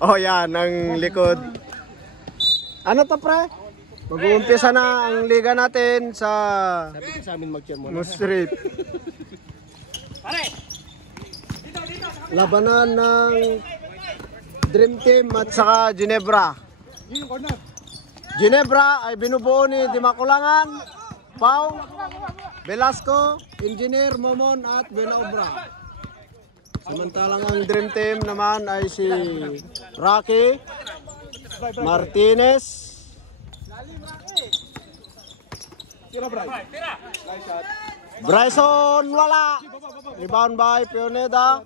Oh, yan ang likod. Ano to, pre? Mag-uumpisa na ang liga natin sa Musrip. Labanan ng Dream Team at saka Ginebra. Ginebra ay binubuo ni Dimakulangan, Pau, Velasco, Engineer, Momon at Benaobra. Samantalang ang Dream Team naman ay si Rocky, Martinez, Bryson wala. Rebound by Pioneda.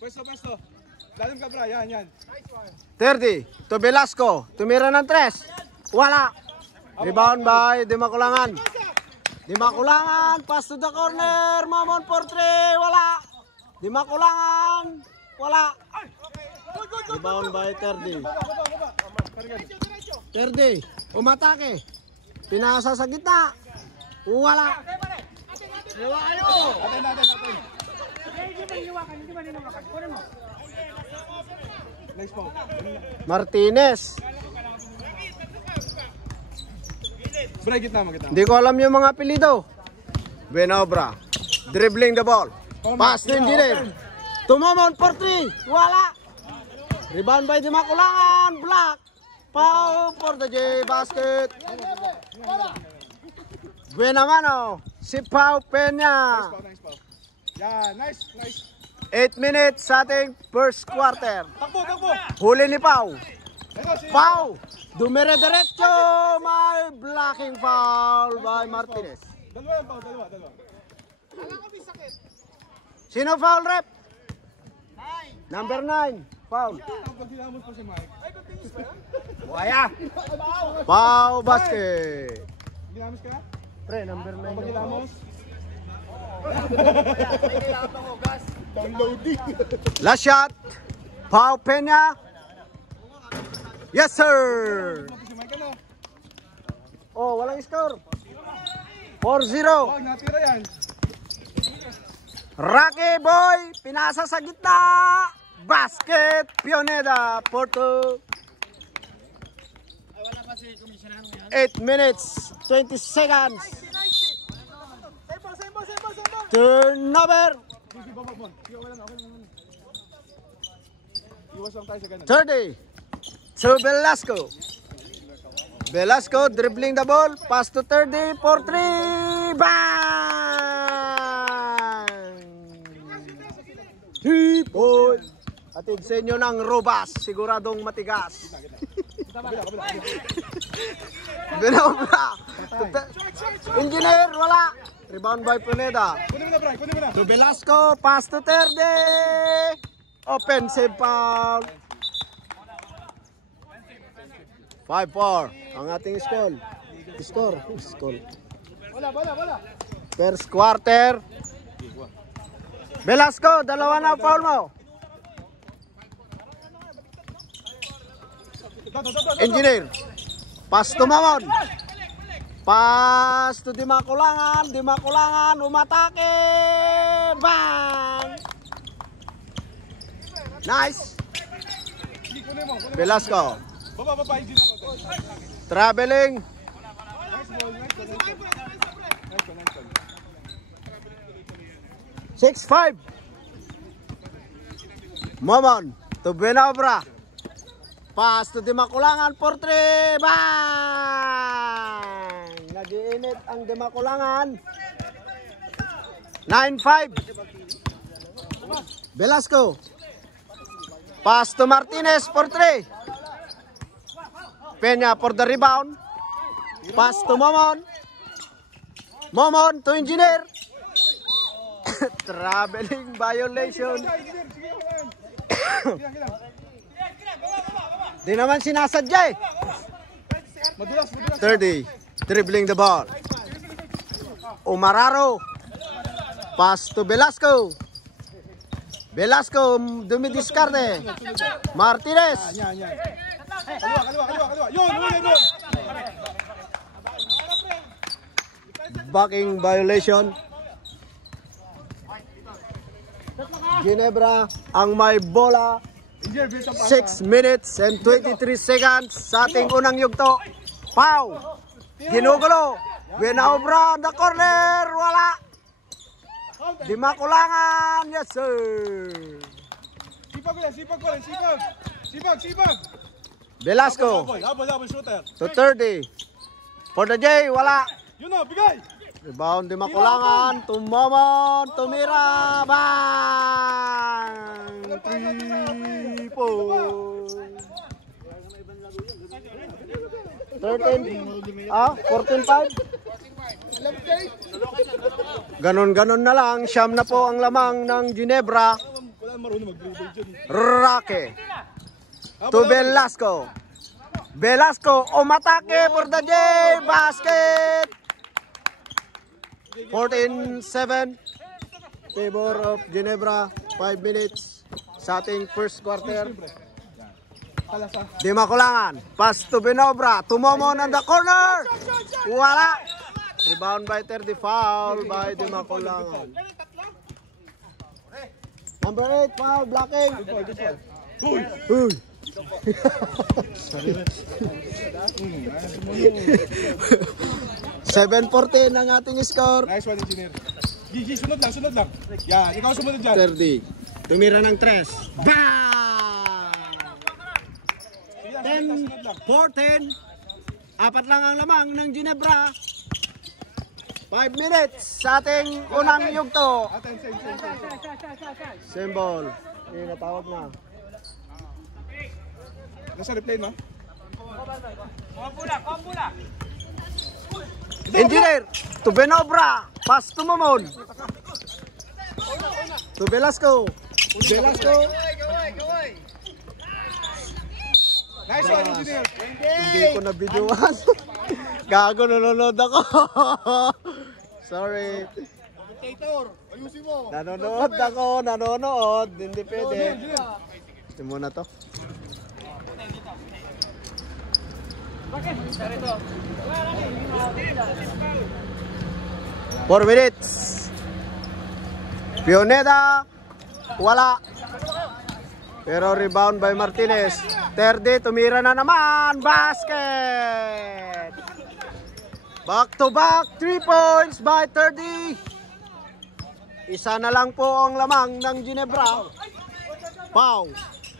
Pwesto. Lalim ka, bra. Yan. 30 to Velasco. Tumira ng 3. Wala. Rebound by Dimakulangan. Dimakulangan. Pass to the corner. Mamon for 3. Wala. Dimakulangan. Wala. Rebound by 30. 30. Umatake. Pinasa sa gitna. Wala. Martinez. Hindi ko alam yung mga apelido. Benaobra. Dribbling the ball. Pass to Engineer. Tumamon for 3. Wala. Rebound by Dimakulangan. Block. Pau for the J basket. Buena mano. Si Pau Peña. Nice. 8 minutes sa ating first quarter. Takbo. Huli ni Pau. Pau. Dumire-diretso. May blocking foul by Martinez. Dalawa. Sino foul, rep? Number 9. Foul. Waya. Pau basket. Ginamos ka na? Pre, number 9. Ginamos? Last shot. Pau Peña. Yes, sir. Oh, walang score. 4-0. Natira yan. Rocky Boy. Pinasa sa gitna. Basket. Pioneda. Porto. 8 minutes. 20 seconds. Turnover. 30 to Velasco. Velasco dribbling the ball. Pass to 30 for 3. Bang! 3 points. Atid sa inyo ng robas. Siguradong matigas. Benaobra. Engineer, wala. Rebound by Pineda. To Velasco, pass to 30. Offensive foul. 5-4 ang ating score. Bola. First quarter. Velasco, dalawa na foul mo. Engineer. Pass to Mamon. Pass to Dimakulangan. Umatake. Bang! Nice. Velasco. Traveling. Nice. 6-5. Mamon to Benaobra. Pass to Dimakulangan for 3. Bang! Nag-iinit ang Dimakulangan. 9-5. Velasco. Pass to Martinez for 3. Peña for the rebound. Pass to Momon. Momon to Engineer. Traveling violation. Di naman sinasadya eh. 30. Dribbling the ball. Umararo. Pass to Velasco. Velasco dumidiskarte. Martinez. Backing violation. Ginebra ang may bola. Engineer, bilis ang pasa. 6 minutes and 23 seconds sa ating unang yugto. Pau! Ginugulo! Benaobra the corner! Wala! Di makulangan! Yes sir! Sipag ko yan, sipag ko yan, sipag! Sipag, sipag! Velasco Habol, shooter! to 30. For the J, wala! Yun o, bigay! Rebound, di makulangan. Tumomon, tumira. Bang! 3 points. 14-5. Ganon-ganon na lang. Siyam na po ang lamang ng Ginebra. Wala marunong mag-dribble dyan. Roque to Velasco. Velasco umatake for the J. Basket. 14-7. Favor of Ginebra. 5 minutes sa ating first quarter. Kalasa. Di makulangan. Pass to Benobra. Tumomon on the corner. Wala. Rebound by 30. Foul by Di Makulangan. Number 8. Foul. Blocking. Uy! Uy. 7-14 ang ating score. Nice one, engineer. Gigi, sunod lang. Yan, ikaw sumunod dyan. 30. Tumira ng 3. Bang! Sige lang, sunod lang. 10-14. Apat lang ang lamang ng Ginebra. 5 minutes sa ating unang yugto. Aten, same. Symbol. Hindi natawag na. Nasa replay, no? Engineer to Benobra. Pass to Momon. To Velasco. Nice one, engineer. Hindi ko na videoan. Gago, nanonood ako. Sorry. Tator, ayusin mo. Nanonood. Hindi pwede. Ito muna to. 4 minutes. Pioneda. Wala. Pero rebound by Martinez. 30, tumira na naman. Basket. Back to back. 3 points by 30. Isa na lang po ang lamang ng Ginebra. Pau.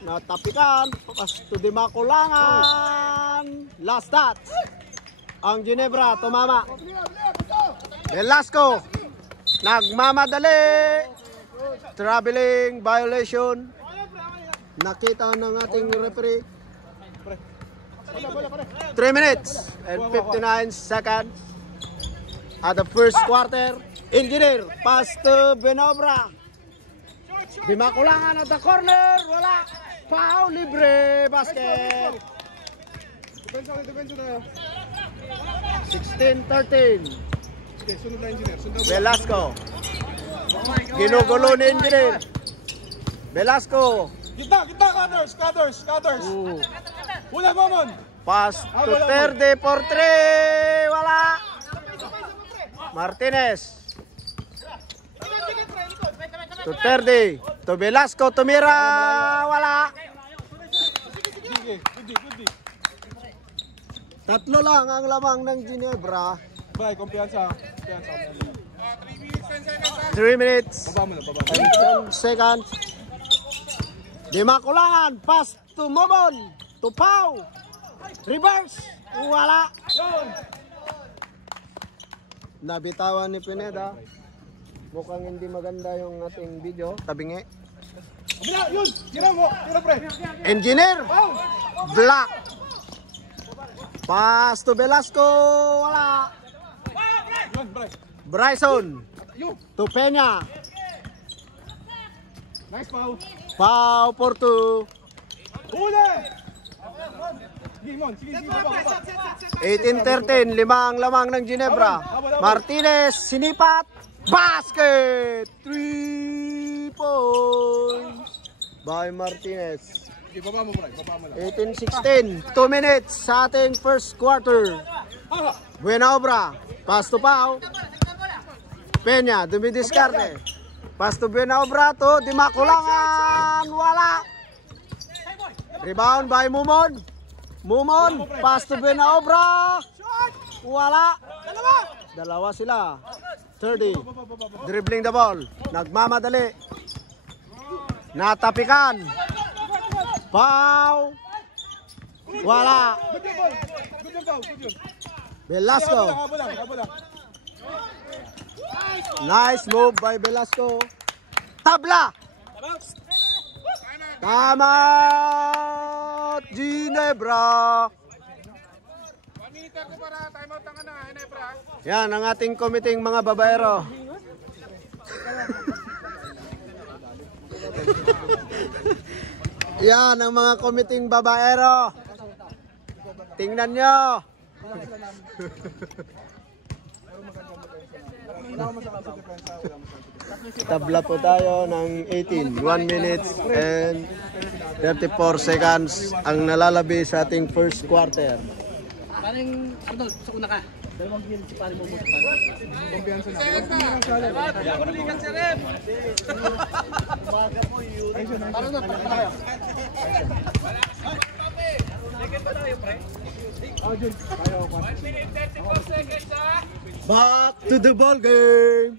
Natapikan. Pass to Di Makulangan. Last touch. Ang Ginebra tumama. Velasco. Nagmamadali. Traveling violation. Nakita ng ating referee. 3 minutes and 59 seconds at the first quarter. Engineer, pass to Benobra. Di Makulangan at the corner. Wala. Foul, libre, basket. Depensa na. 16-13. Sige, sunod na, engineer. Velasco. Ginugulo ni Engineer. Velasco. Gitna, cutters. Hula, Momon. Pass to 30 for 3. Wala. Martinez. To 30. To Velasco. Tumira. Wala. Good. Tatlo lang ang lamang ng Ginebra. Bye, kumpiyansa. 3 minutes Baba mo na. and 10 seconds. Di Makulangan. Pass to Momon. To Pau. Reverse. Wala. Nabitawan ni Pineda. Mukhang hindi maganda yung ating video. Tabingi. Kabila, yun! Tira mo! Tira, pre! Engineer. Black. Pass to Velasco. Wala. Yun, pre! Bryson. Yun! To Peña. Nice foul! Pau for 2. Huli! Sige, Mon. Sige, baba. 18-13. 5 ang lamang ng Ginebra. Martinez. Sinipat. Basket. 3 points by Martinez. Sige, baba mo, pre. Baba mo lang. 18-16. 2 minutes sa ating first quarter. Buena obra. Pass to Pau. Peña. Dumidiskarte. Pass to Benaobra to Di Makulangan. Wala. Rebound by Mumon. Mumon. Pass to Benaobra. Wala. Dalawa sila. 30. Dribbling the ball. Nagmamadali. Natapikan. Foul. Wala. Velasco. Nice move by Velasco. Tabla. Tama. Ginebra. Yan ang ating committing mga babaero. Yan ang mga committing babaero. Tingnan nyo. Tabla po tayo ng 18. 1 minutes and 34 seconds ang nalalabi sa ating first quarter. Parang Arnold, sa una ka. Dalawang game si pare mo mo. Kumpiyansa na. Ako nalikan si Rep. Parang na tayo. Second pa tayo, pre. Back to the ball game.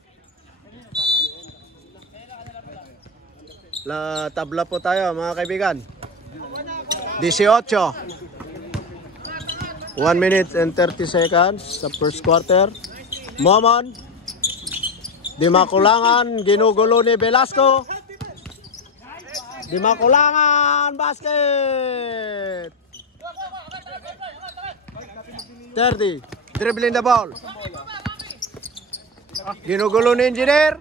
La tabla po tayo mga kaibigan. 18. 1 minute and 30 seconds sa first quarter. Momon. Di Makulangan. Ginugulo ni Velasco. Di Makulangan. Basket. 30. Dribbling the ball. Ginugulo ni Engineer.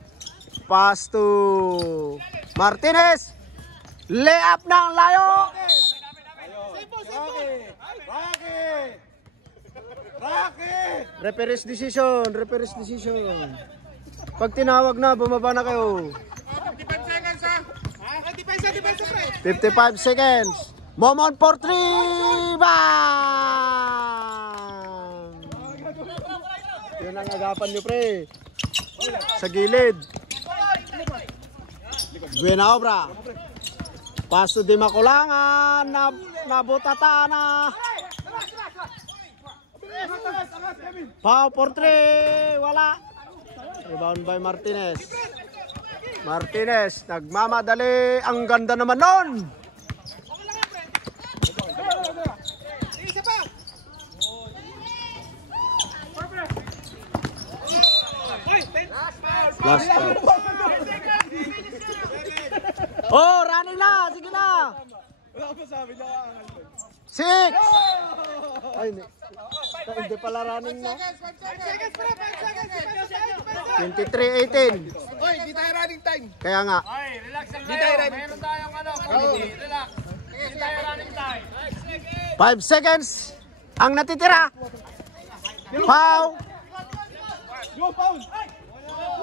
Pass to Martinez. Layup ng layo. Referee's decision. Referee's decision. Pag tinawag na, bumaba na kayo. 55 seconds ha. 55 seconds. Momon for 3. Bang! Yun ang agapan nyo, pre. Sa gilid. Benaobra. Pass to Di Makulangan. Nabutata na. Foul for 3. Wala. Rebound by Martinez. Martinez. Nagmamadali. Ang ganda naman nun. Last time. Oh, running na. Sige na. Wala ko sabi niya. 6. Ay, hindi pala running na. 23-18. Hoy, di tayo running time. Kaya nga. Ay, relax lang kayo. Meron tayong relax. Hindi tayo running time. 5 seconds. Ang natitira. Foul. Go, foul.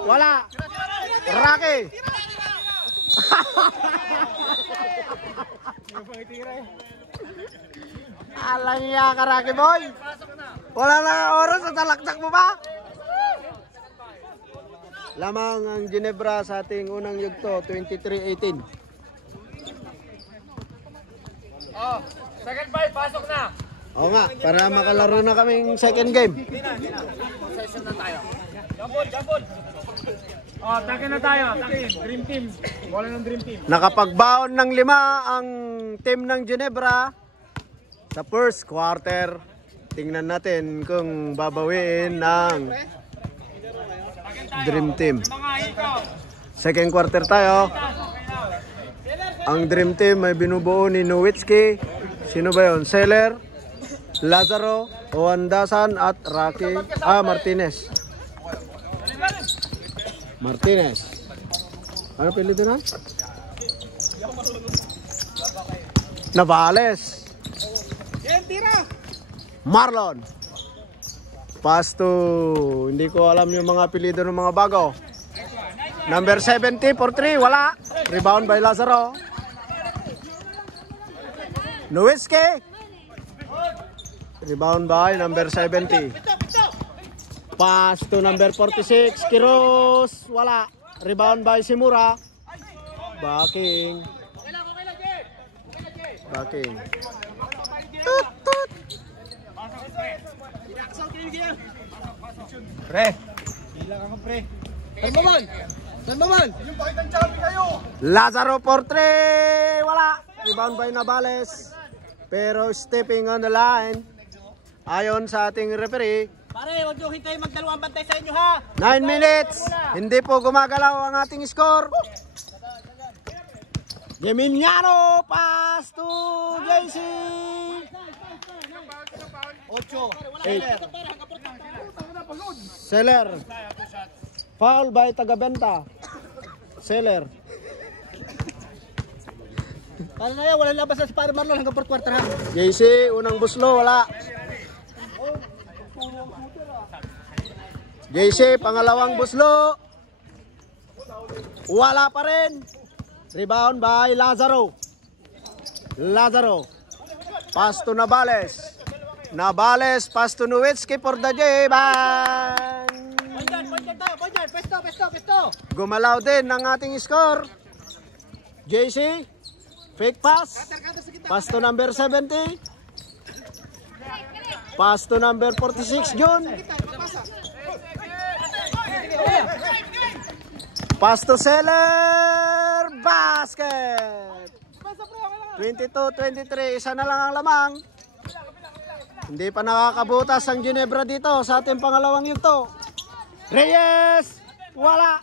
Wala. Rocky. Alang iya ka, Rocky boy. Wala na oras sa talaktak mo ba? Lamang ang Ginebra sa ating unang yugto, 23-18. Oh, second five, pasok na. Oo nga, para makalaro na kaming second game. Session na tayo. Jambon. Oh, takin na tayo. Takin. Dream team. Wala ng dream team. Nakapagbaon ng 5 ang team ng Ginebra sa first quarter. Tingnan natin kung babawiin ng Dream Team. Second quarter tayo. Ang Dream Team ay binubuo ni Nowitzki. Sino ba yun? Seller, Lazaro, Owandasan at Rocky. Martinez. Martinez. Ano pili doon na? Navales. Marlon. Pass to, hindi ko alam yung mga apelido ng mga bago. Number 70 for 3, wala. Rebound by Lazaro. Nowitzki. Rebound by number 70. Pass to number 46, Quiros. Wala. Rebound by Simura. Backing. Backing. Tut, tut. Pre. Bilang ako, pre. Saan ba man? Yung bakit ang champion kayo? Lazaro for 3. Wala. Rebound by Navales. Pero stepping on the line. Ayon sa ating referee. Pare, huwag nyo hintayin magdalawang bantay sa inyo ha. 9 minutes. Hindi po gumagalaw ang ating score. Geminiano pass to JC. 8. Seller. Foul by Tagabenta. Seller. Paano na yan? Walang labas na si Pare Marlon hanggang 4 quarter ha. JC, unang buslo, wala. JC, pangalawang buslo. Wala pa rin. Rebound by Lazaro. Lazaro. Pass to Navales. Navales, pass to Nowitzki for the J-Bang. Point dyan. Pesto. Gumalaw din ang ating score. JC, fake pass. Pass to number 70. Pass to number 46, June. Pass to Seller. Basket. 22-23. Isa na lang ang lamang. Hindi pa nakakabutas ang Ginebra dito sa ating pangalawang yugto. Reyes. Wala.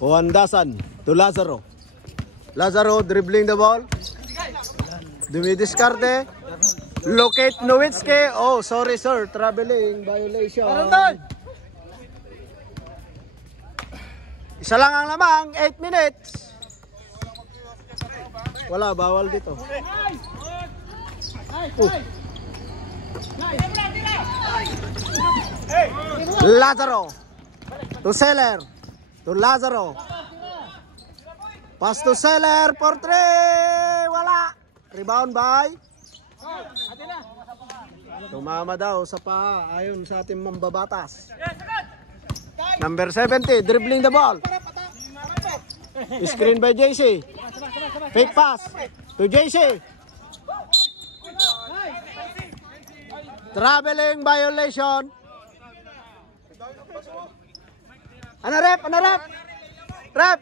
Juandasan to Lazaro. Lazaro dribbling the ball. Dumidiskarte. Locate Nowitzki. Oh, sorry sir. Traveling violation. Isa lang ang lamang. 8 minutes. Wala. Bawal dito. Lazaro. To Seller. To Lazaro. Pass to Seller for 3. Wala. Rebound by. Tumama daw sa paa ayon sa ating mambabatas. Number 70 dribbling the ball. Screen by JC. Fake pass to JC. Traveling violation. Ano rep? Rep.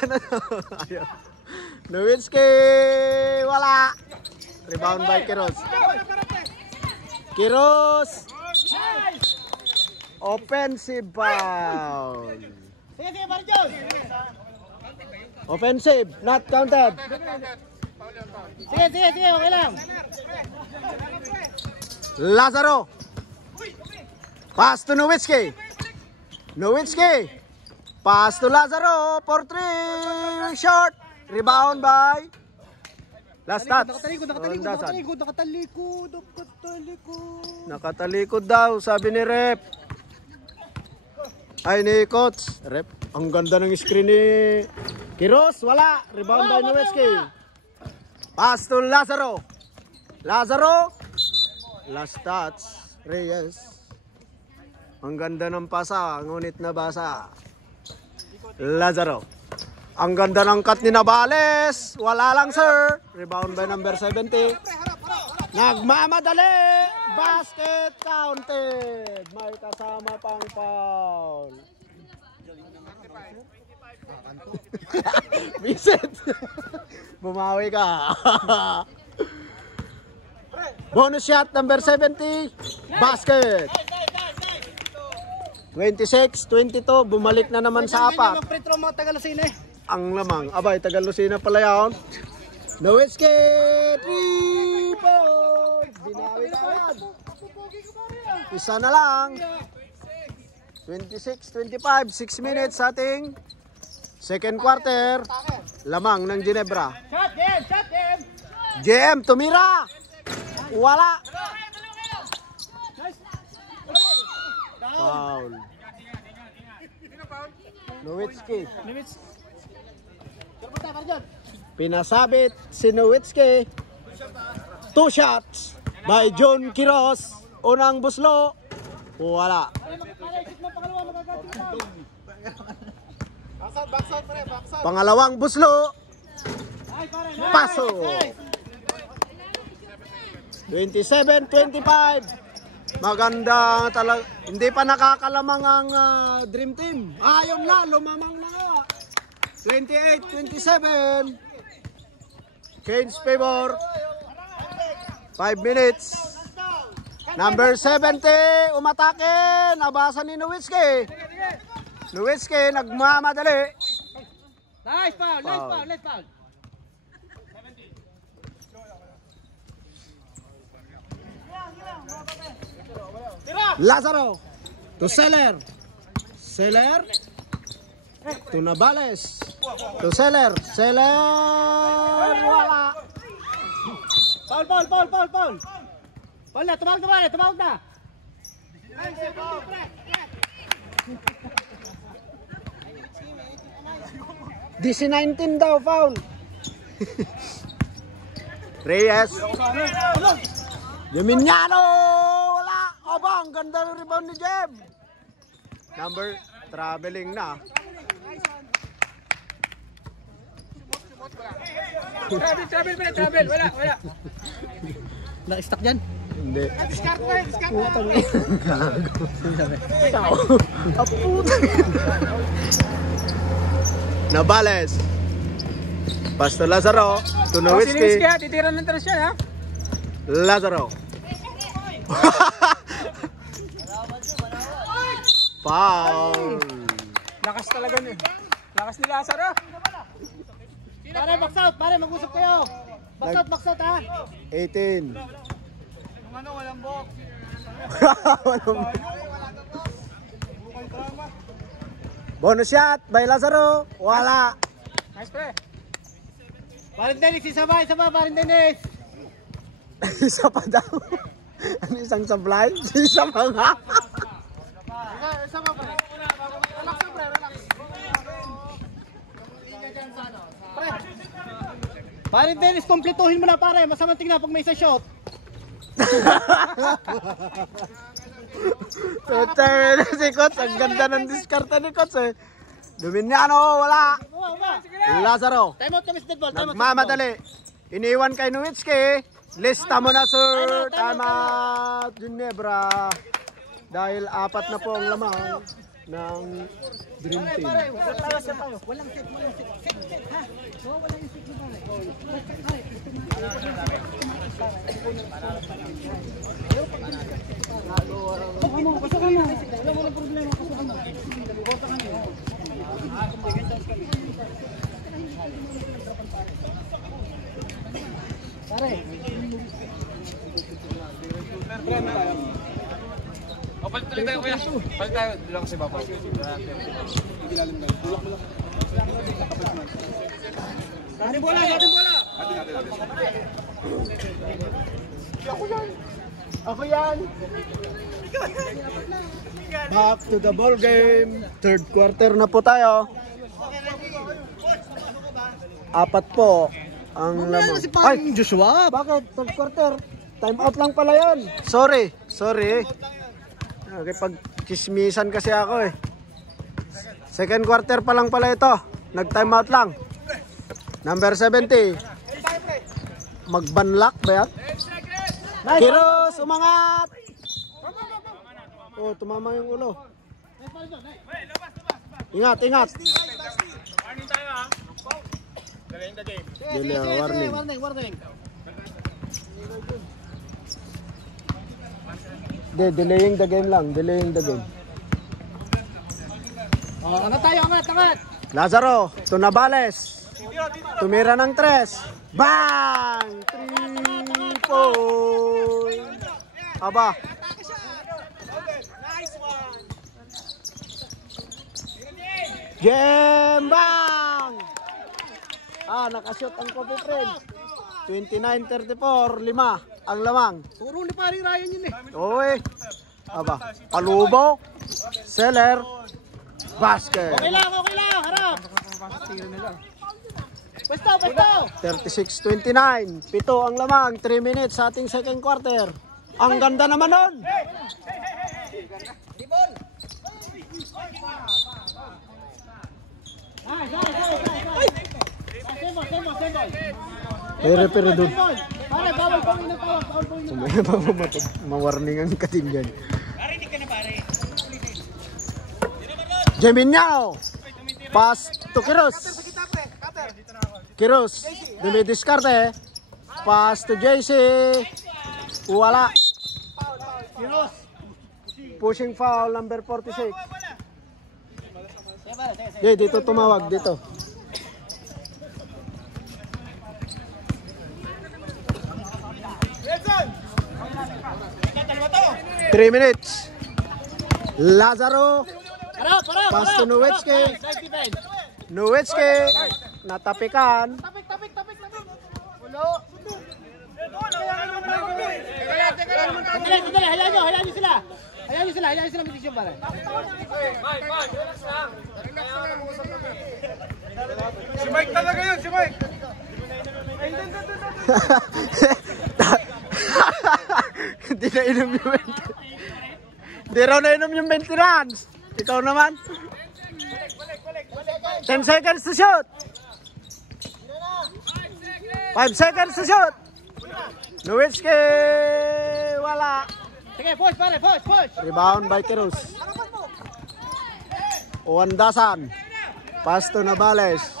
Ano? Ayaw. Nowitzki, wala. Rebound by Quiroz. Offensive foul. Offensive, not counted. Sige, okay lang. Lazaro. Pass to Nowitzki. Pass to Lazaro for 3. Short. Rebound by last touch. Nakatalikod daw, sabi ni Rep. Ay, ni Coach. Rep, ang ganda ng screen ni Quiroz. Wala. Rebound by Nowitzki. Pass to Lazaro. Last touch. Reyes. Ang ganda ng pasa, ngunit nabasa. Lazaro. Ang ganda ng cut ni Navales. Wala lang sir. Rebound by number 70. Nagmamadali. Basket counted. May kasama pang foul. Vincent. Bumawi ka. Bonus shot number 70. Basket. 26-22. Bumalik na naman sa apat. Ang lamang. Abay, Tagal Lucena pala yan. Nowitzki. 3 points. Binawi ka yan. Isa na lang. 26-25. 6 minutes sa ating second quarter. Lamang ng Ginebra. Shot game. JM, tumira. Wala. Foul. Nowitzki. Pinasabit si Nowitzki. 2 shots by John Quiroz. Unang buslo. Wala. Pangalawang buslo. Paso. 27-25. Maganda talaga. Hindi pa nakakalamang ang Dream Team. Ayun na, lumamang na nga. 28-27. Canes favor. 5 minutes. Number 70, umatake. Nabasa ni Nowitzki. Nowitzki, nagmamadali. Nice foul, nice foul, nice foul. Lazaro to Seller. Seller to Navales. To Seller. Seller. Wala. Foul, foul, foul, foul, foul. Foul na, tumawag na. DC-19 daw, foul. Reyes. Geminiano. Wala. Aba, ang ganda ng rebound ni Jem. Number, traveling na. Travel, wala. Na-stuck dyan? Hindi. Discard ko. Putang Gago. Putang. Navales. Pasto Lazaro. To Nowitzki. Titira ng tres yan, ha? Lazaro. Foul. Lakas talaga niya. Lakas ni Lazaro. Pare, box out. Pare, mag-usap kayo. Box out, ha? 18. Walang box. Bonus shot by Lazaro. Wala. Nice pre. Parin Dennis, isa pa, Parin Dennis. Isa pa daw. Ano isang sablay? Isa pa nga. Isa pa pre. Relax na pre, relax. Pre. Parin Dennis, kompletuhin mo na pare. Masamang tingnan pag may isa shot. Tutar na si Coach. Ang ganda ng diskarta ni Coach eh. Dominiano, wala. Lazaro. Time out kami sa dead ball. Nagmamadali. Iniwan kay Nowitzki. Lista mo na sir. Tama. Ginebra. Dahil 4 na po ang lamang ng Dream Team. Walang set. Set, ha? Walang set mo palit tuloy tayo kuya. Palit tayo. Dulang si Bapa. Ating bola. Ako yan. Back to the ball game. Third quarter na po tayo. 4 po ang lamang. Ay, Joshua, bakit? Third quarter. Time out lang pala yan. Sorry. Pag-chismisan kasi ako eh. Second quarter pa lang pala ito. Nag-time out lang. Number 70. Magbanlak ba yan? Kiros, umangat! Oh, tumama yung ulo. Ingat. Warning tayo ha. Delaying the game. Warning. Delaying the game lang. Angat. Lazaro, to Navales. Tumira ng 3. Bang! 3 point. Aba. Gembang! Nakashoot ang Coffee Friends. 29-34, 5 ang lamang. Puro ni paring Ryan yun eh. Oy. Aba, palubo. Seller. Basket. Okay lang, harap. 36-29. Pito ang lamang. 3 minutes sa ating second quarter. Ang ganda naman nun. Pero doon. Sumaya pa mawarning ang katim dyan. Geminiano. Pass to Kiros. Kiros. Dumidiskarte. Pass to JC. Wala. Pushing foul number 46. Dito tumawag dito. Three minutes. Lazaro. Pass to Nowitzki. Nowitzki. Natapikan. Hayaan nyo sila mag-isip pare. Si Mike talaga yun, si Mike. Hindi na inom yung Hindi raw na inom yung maintenance. Ikaw naman. 10 seconds to shoot. 5 seconds to shoot. Nowitzki. Wala. Sige, push pare, push. Rebound by Kiros. Uwandasan. Pass to Nabales.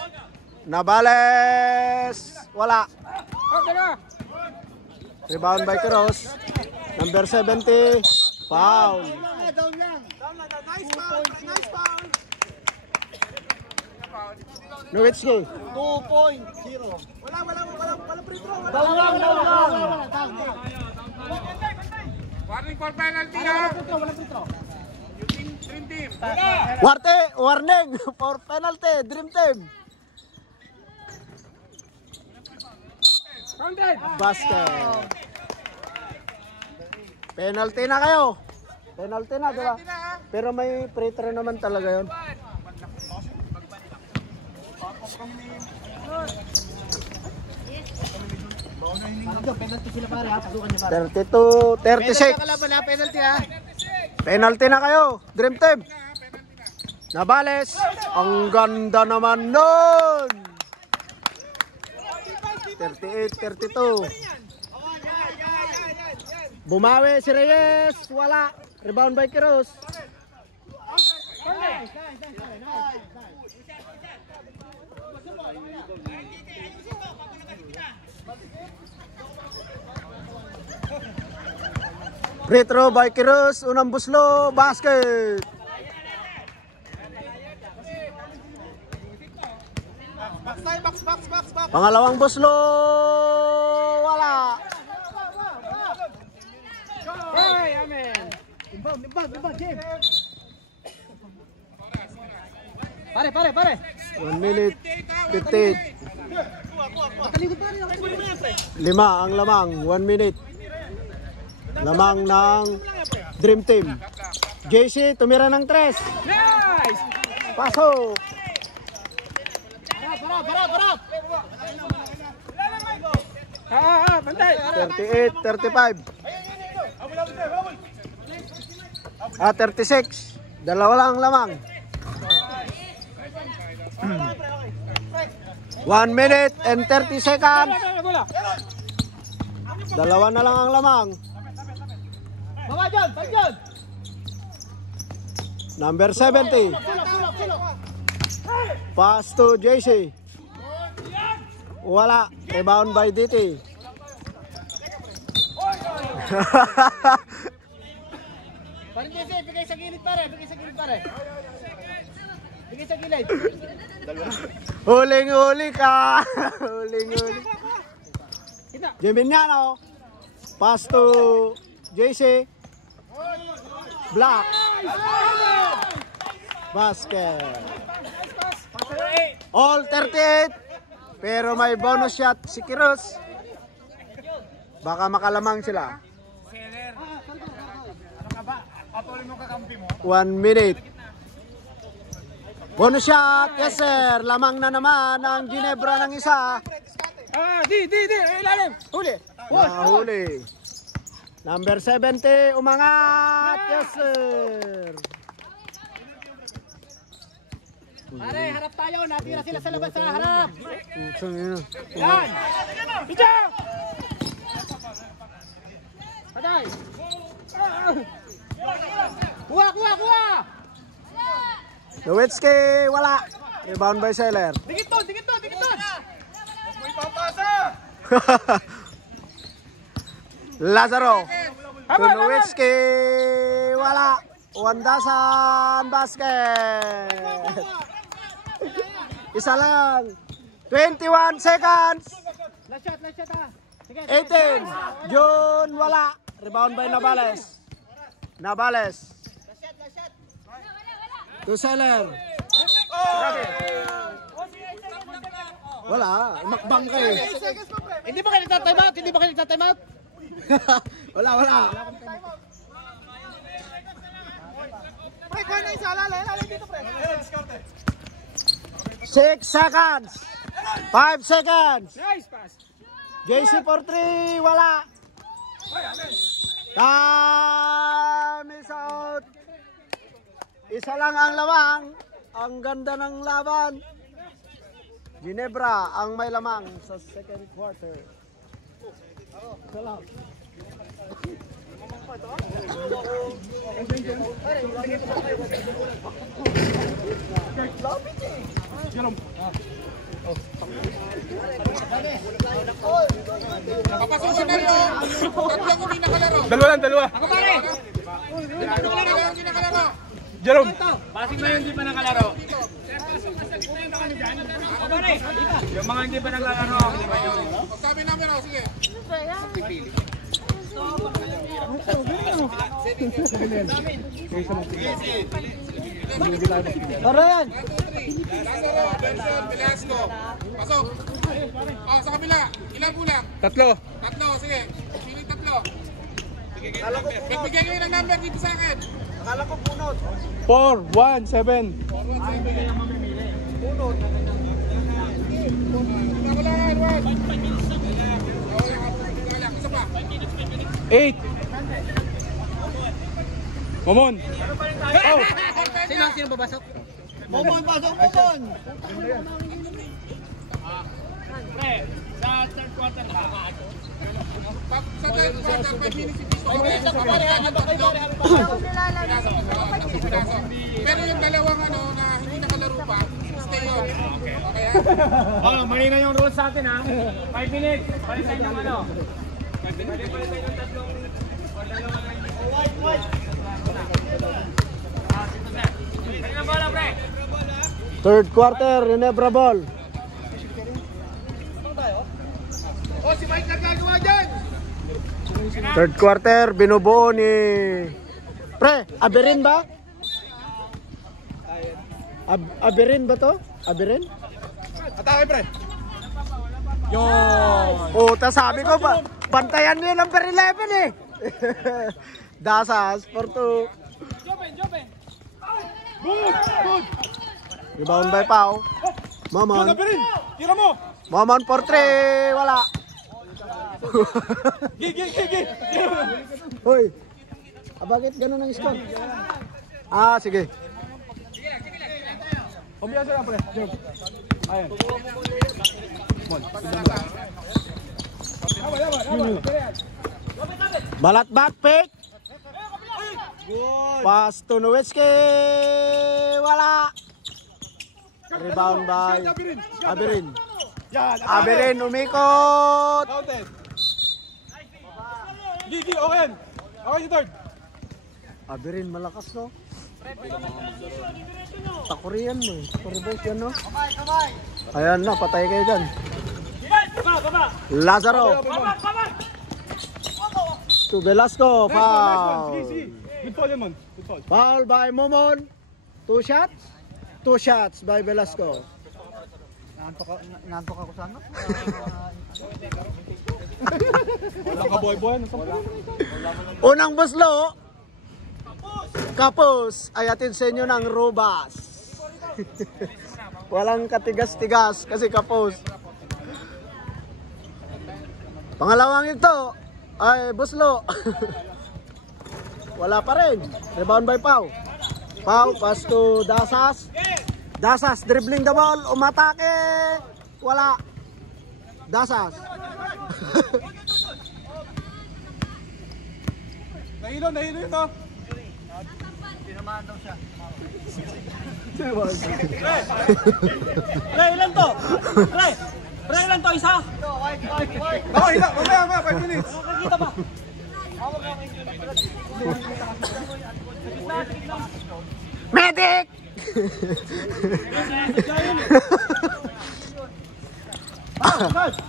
Nabales. Wala. Rebound by Kiros. Number 70. Foul. Nowitzki. 2.0. Wala free throw. Warning for penalty ha. Dream team. Warning for penalty. Dream team. Basket. Penalty na kayo. Penalty na, diba? Pero may free throw naman talaga yun. 32, 36. Penalty na kayo, Dream Team. Nabales. Ang ganda naman nun. 38, 32. Bumawi si Reyes. Wala. Rebound by Kiros. Free throw by Kiros, unang buslo, basket. Box. Pangalawang buslo, wala. Hey, amen. Imbang, game. Pare. 1 minute, 58. Lima ang lamang, 1 minute. Lamang ng Dream Team. JC, tumira ng 3. Nice! Pasok. Barap! Bantay! 38, 35. 36. Dalawa lang lamang. 1 minute and 30 seconds. Dalawa na lang ang lamang. Baba dyan! Number 70. Pass to JC. Wala. Rebound by DT. Pare JC, bigay sa gilid pare. Bigay sa gilid. Huling-huli ka. Huling-huli. Geminiano. Pass to JC. Block. Basket. All 38. Pero may bonus shot si Kiros. Baka makalamang sila. 1 minute. Bonus shot. Yes sir. Lamang na naman ang Ginebra ng isa. Di. Ilalim. Huli. Nahuli. Number 70. Umangat. Yes sir. Pare, harap tayo. Natira sila sa labas sa harap. Yan. Pija! Patay. Kuha. Nowitzki, wala. Rebound by Seller. Dikit to. May papasa! Lazaro. Habal. Nowitzki, wala. Wandasan basket. Isa lang. 21 seconds. Last shot ha. Sige. 18. Jun, wala. Rebound by Navales. To Seller. Wala. Makbang ka eh. Hindi ba kayo nagta-time out? Wala. Pre, kuha na isa. Lalay dito, pre. 6 seconds. 5 seconds. Nice pass. JC for 3. Wala. Time is out. Isa lang ang lamang. Ang ganda ng laban. Ginebra ang may lamang sa second quarter. Salam. Papasok si Nalo. Tatlong hindi nakalaro. Dalawa. Ako pare. Dalawa hindi nakalaro. Jerome. Basig na yun, hindi pa nakalaro. Yung mga hindi pa naglalaro. Sabi namin ako, sige. Aran! Lazaro, Benson, Velasco. Pasok. Sa kabila. Ilan kulang? Tatlo. Tatlo, sige. Piling tatlo. Bigyan kayo ng number dito sa akin. Akala ko punot. 4, 1, 7. Nakulangan, Juan. Isa pa. 8. Momon. Sino babasok? Momon. Pre, sa third quarter na. Sa third quarter, 5 minutes si Piso. Pero yung dalawang na hindi nakalaro pa, stay on. Okay, Malina yung rules sa atin ha. 5 minutes. Palitan ng ano. Palitan ng tatlong. Third quarter, Ginebra ball. si Mike nagagawa dyan! Third quarter, binubuo ni... Pre, Abirin ba? Abirin ba to? Abirin? Atake, pre! Oh, sabi ko ba, bantayan niyo ng per 11 eh. Dasas for 2. Good! Rebound by Pau. Mamon. Tira mo! Mamon for 3. Wala. Gi! Hoy. Bakit ganun ang score? Sige. Kumpiyansa lang, pre. Ayan. Balat pick. Pass to Nowitzki. Wala. Rebound by Abirin. Yan, Abirin umikot. counted. Gi, okay. Okay si third. Abirin malakas no. Takurian mo eh. Reverse yan no. Ayan na, patay kayo dyan. Lazaro. To Velasco. Foul. Good foul yan, man. Good foul. Foul by Momon. 2 shots. 2 shots by Velasco. Nantok ako sana. Wala ka boy. Unang buslo. Kapos ay atid sa inyo ng Robas. Walang katigas-tigas kasi kapos. Pangalawang ito ay Buslo. Wala pa rin. Rebound by Pau. Pau, pass to Dasas. Dasas, dribbling the ball. Umatake. Wala. Dasas. Nahilo ito. Tinamaan daw siya. Pre, ilan to? Pre, ilan to? Isa? Ako, hila. Mamaya, 5 minutes. Nakakita ba? Medic!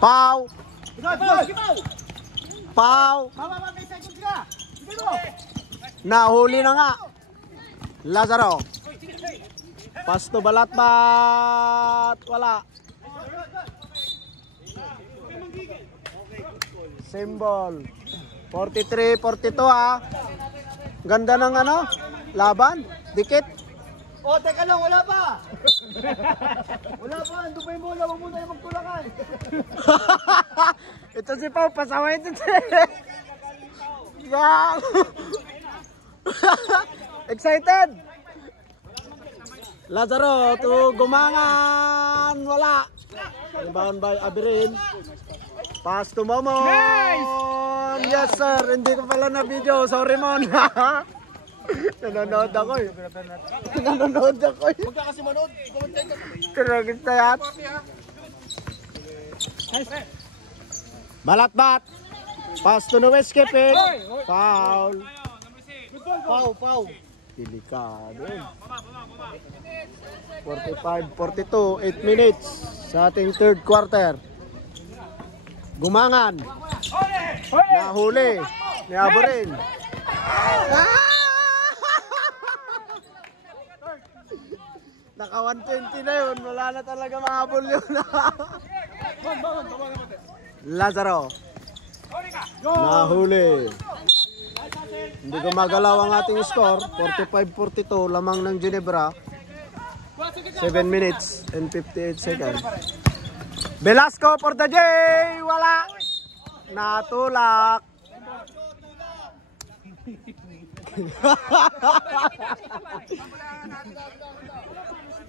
Pau! Pau! Nahuli na nga. Lazaro. Pass to Balatbat. Wala. Symbol. 43-42 ha. Ganda ng ano? Laban. Dikit. Oh, teka lang, wala pa. Wala pa, ando pa yung bola, huwag muna yung magtulakan. Ito si Pau, pasaway ito siya. Excited. Lazaro to Gumangan. Wala. Rebound by Abirin. Pass to Momon. Nice! Yes sir. Hindi ko pala na video. Sorry Mon. Nanonood ako eh. Nanonood ako eh. Huwag ka kasi manood. Kiragis na yan. Balatbat. Pass to Noweski pick. Foul. Pau. Delikado. 45-42, 8 minutes sa ating third quarter. Gumangan. Nahuli. Ni Aburin. Naka 120 na yun. Wala na talaga mahabol yun. Lazaro. Nahuli. Hindi gumagalaw ang ating score. 45-42. Lamang ng Ginebra. 7 minutes and 58 seconds. Velasco for the J. Wala. Natulak.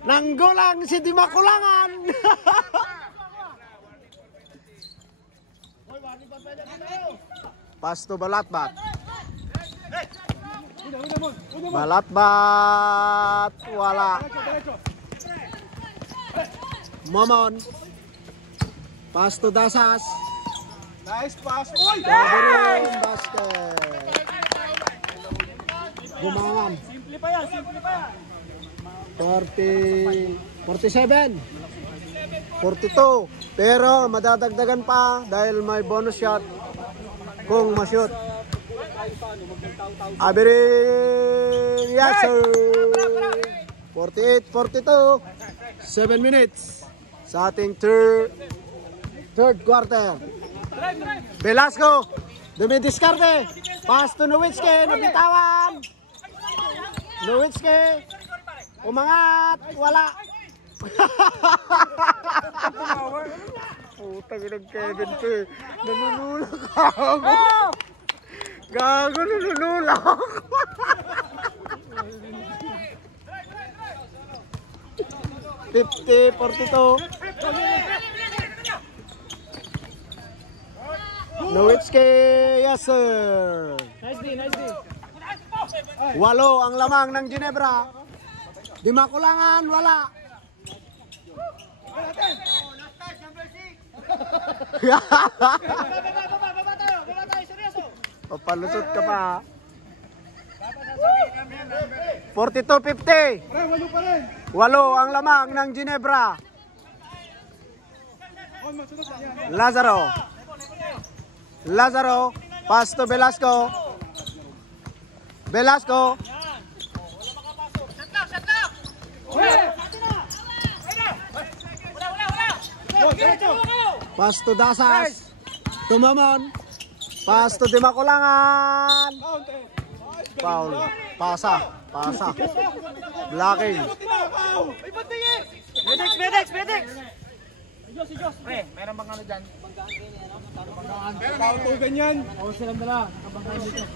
Nanggulang si Dimakulangan. Pass to Balatbat. Balatbat. Wala. Momon. Pass to Dasas. Nice pass. Oy! Basket. Gumangan. Simple pa yan. 47. 42. Pero madadagdagan pa dahil may bonus shot kung ma-shoot. Abirin. Yes sir. 48-42. 7 minutes sa ating third quarter. Velasco. Dumidiskarte. Pass to Nowitzki. Nabitawan. Nowitzki. Umangat. Wala. Putang ng Kevin to eh. Nanunulak ako. Gago, nanunulak ako. $50-42. Nowitzki, yes sir. Nice D. 8 ang lamang ng Ginebra. Dimakulangan, wala. Baba tayo, seryoso. Papalusot ka pa. 42-50. 8 ang lamang ng Ginebra. Lazaro, pass to Velasco. Pass to Dasas. To Momon. Pass to Dimakulangan. foul. Pasa. Blocking. Medics! Si Diyos. Pre, meron bang ano dyan? Kautugan yan. Oo, silang dala. Kabanggaan dito.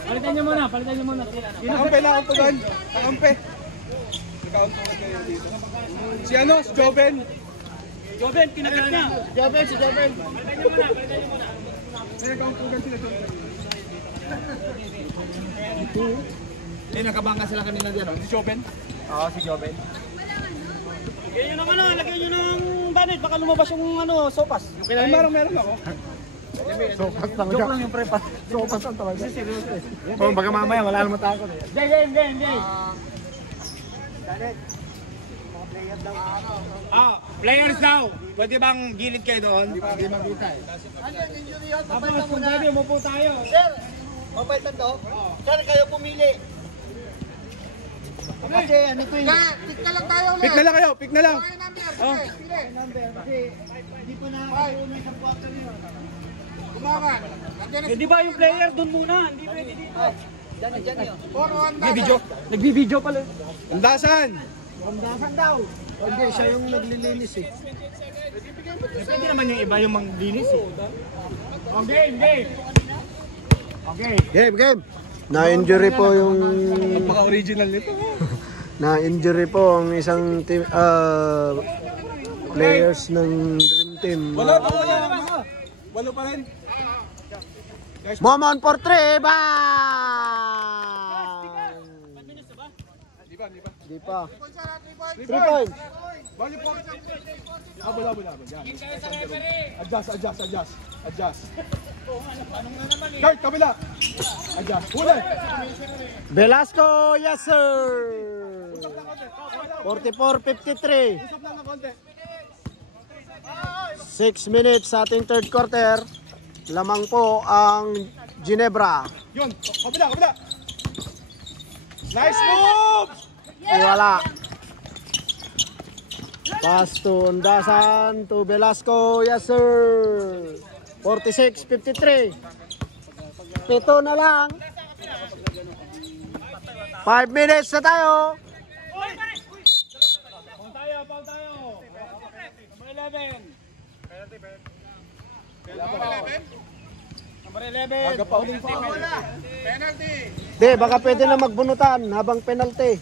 Palitan niyo muna. Kakampe na kautugan. Kakampe. Kautugan kayo dito. Si ano? Si Joven. Joven, kinagit niya. Si Joven. Palitan niyo muna. May kautugan sila Joven. Nakabangga sila kanina dyan. Si Joven. Oo, si Joven. Lagyan nyo ng lagyan nyo ng banit. Baka lumabas yung sopas. Ay, meron ako. Sopas talaga. Joke lang yung prepa. Sopas ang talaga. Seryoso eh. Kung baga mamaya, wala naman takot eh. Hindi. Players daw. Pwede bang gilid kayo doon? Hindi mabitay. Injury yun. Tapos Papalitan kung muna. pwede, umupo tayo. Sir, papalitan to? Sir, kayo pumili. Kasi ano ko yun? Pick na lang kayo. Pick na lang. Number. Kasi hindi pa nakakaroon sa kwarto niyo. Hindi ba yung player doon muna? Hindi pwede dito. Diyan yun. Nagbibideo pala. Andasan. Pandasan daw. Hindi, siya yung naglilinis eh. Pwede naman yung iba yung manglinis eh. Okay. Game. Na-injury po yung... Napaka-original nito. Na-injury po ang isang team, players ng Dream Team. Wala pa rin. Momon for 3, bang! Di pa. 3 points. Bali po. Habol. Yan. Adjust. Guard, kabila. Adjust. Huli. Velasco, yes sir! 44-53. 6 minutes sa ating third quarter. Lamang po ang Ginebra. Yun. Kabila. Nice move! Wala. Pass to Undasan to Velasco, yes sir. 46-53. Pito na lang. 5 minutes na tayo. Paul tayo. Number 11. Number 11. Aga pa uling pa. Di, baka pwede na magbunutan habang penalty.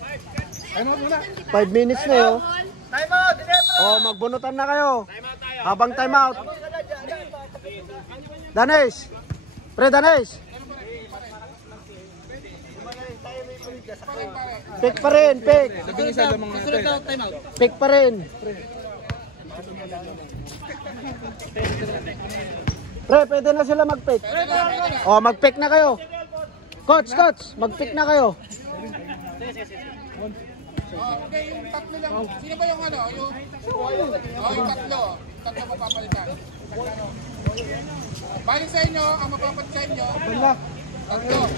Ano muna? 5 minutes na yun. Time out! O, magbunutan na kayo. Habang time out. Danes. Pre, Danes. Pick pa rin, pick. Nabilisan lamang natin. Pick pa rin. Pre, pwede na sila mag-pick. O, mag-pick na kayo. Coach, mag-pick na kayo. Okay, yung tatlo lang. Sino ba yung ano? Yung tatlo. Tatlo mapapalitan. Balik sa inyo, ang mapapalit sa inyo. Tatlo.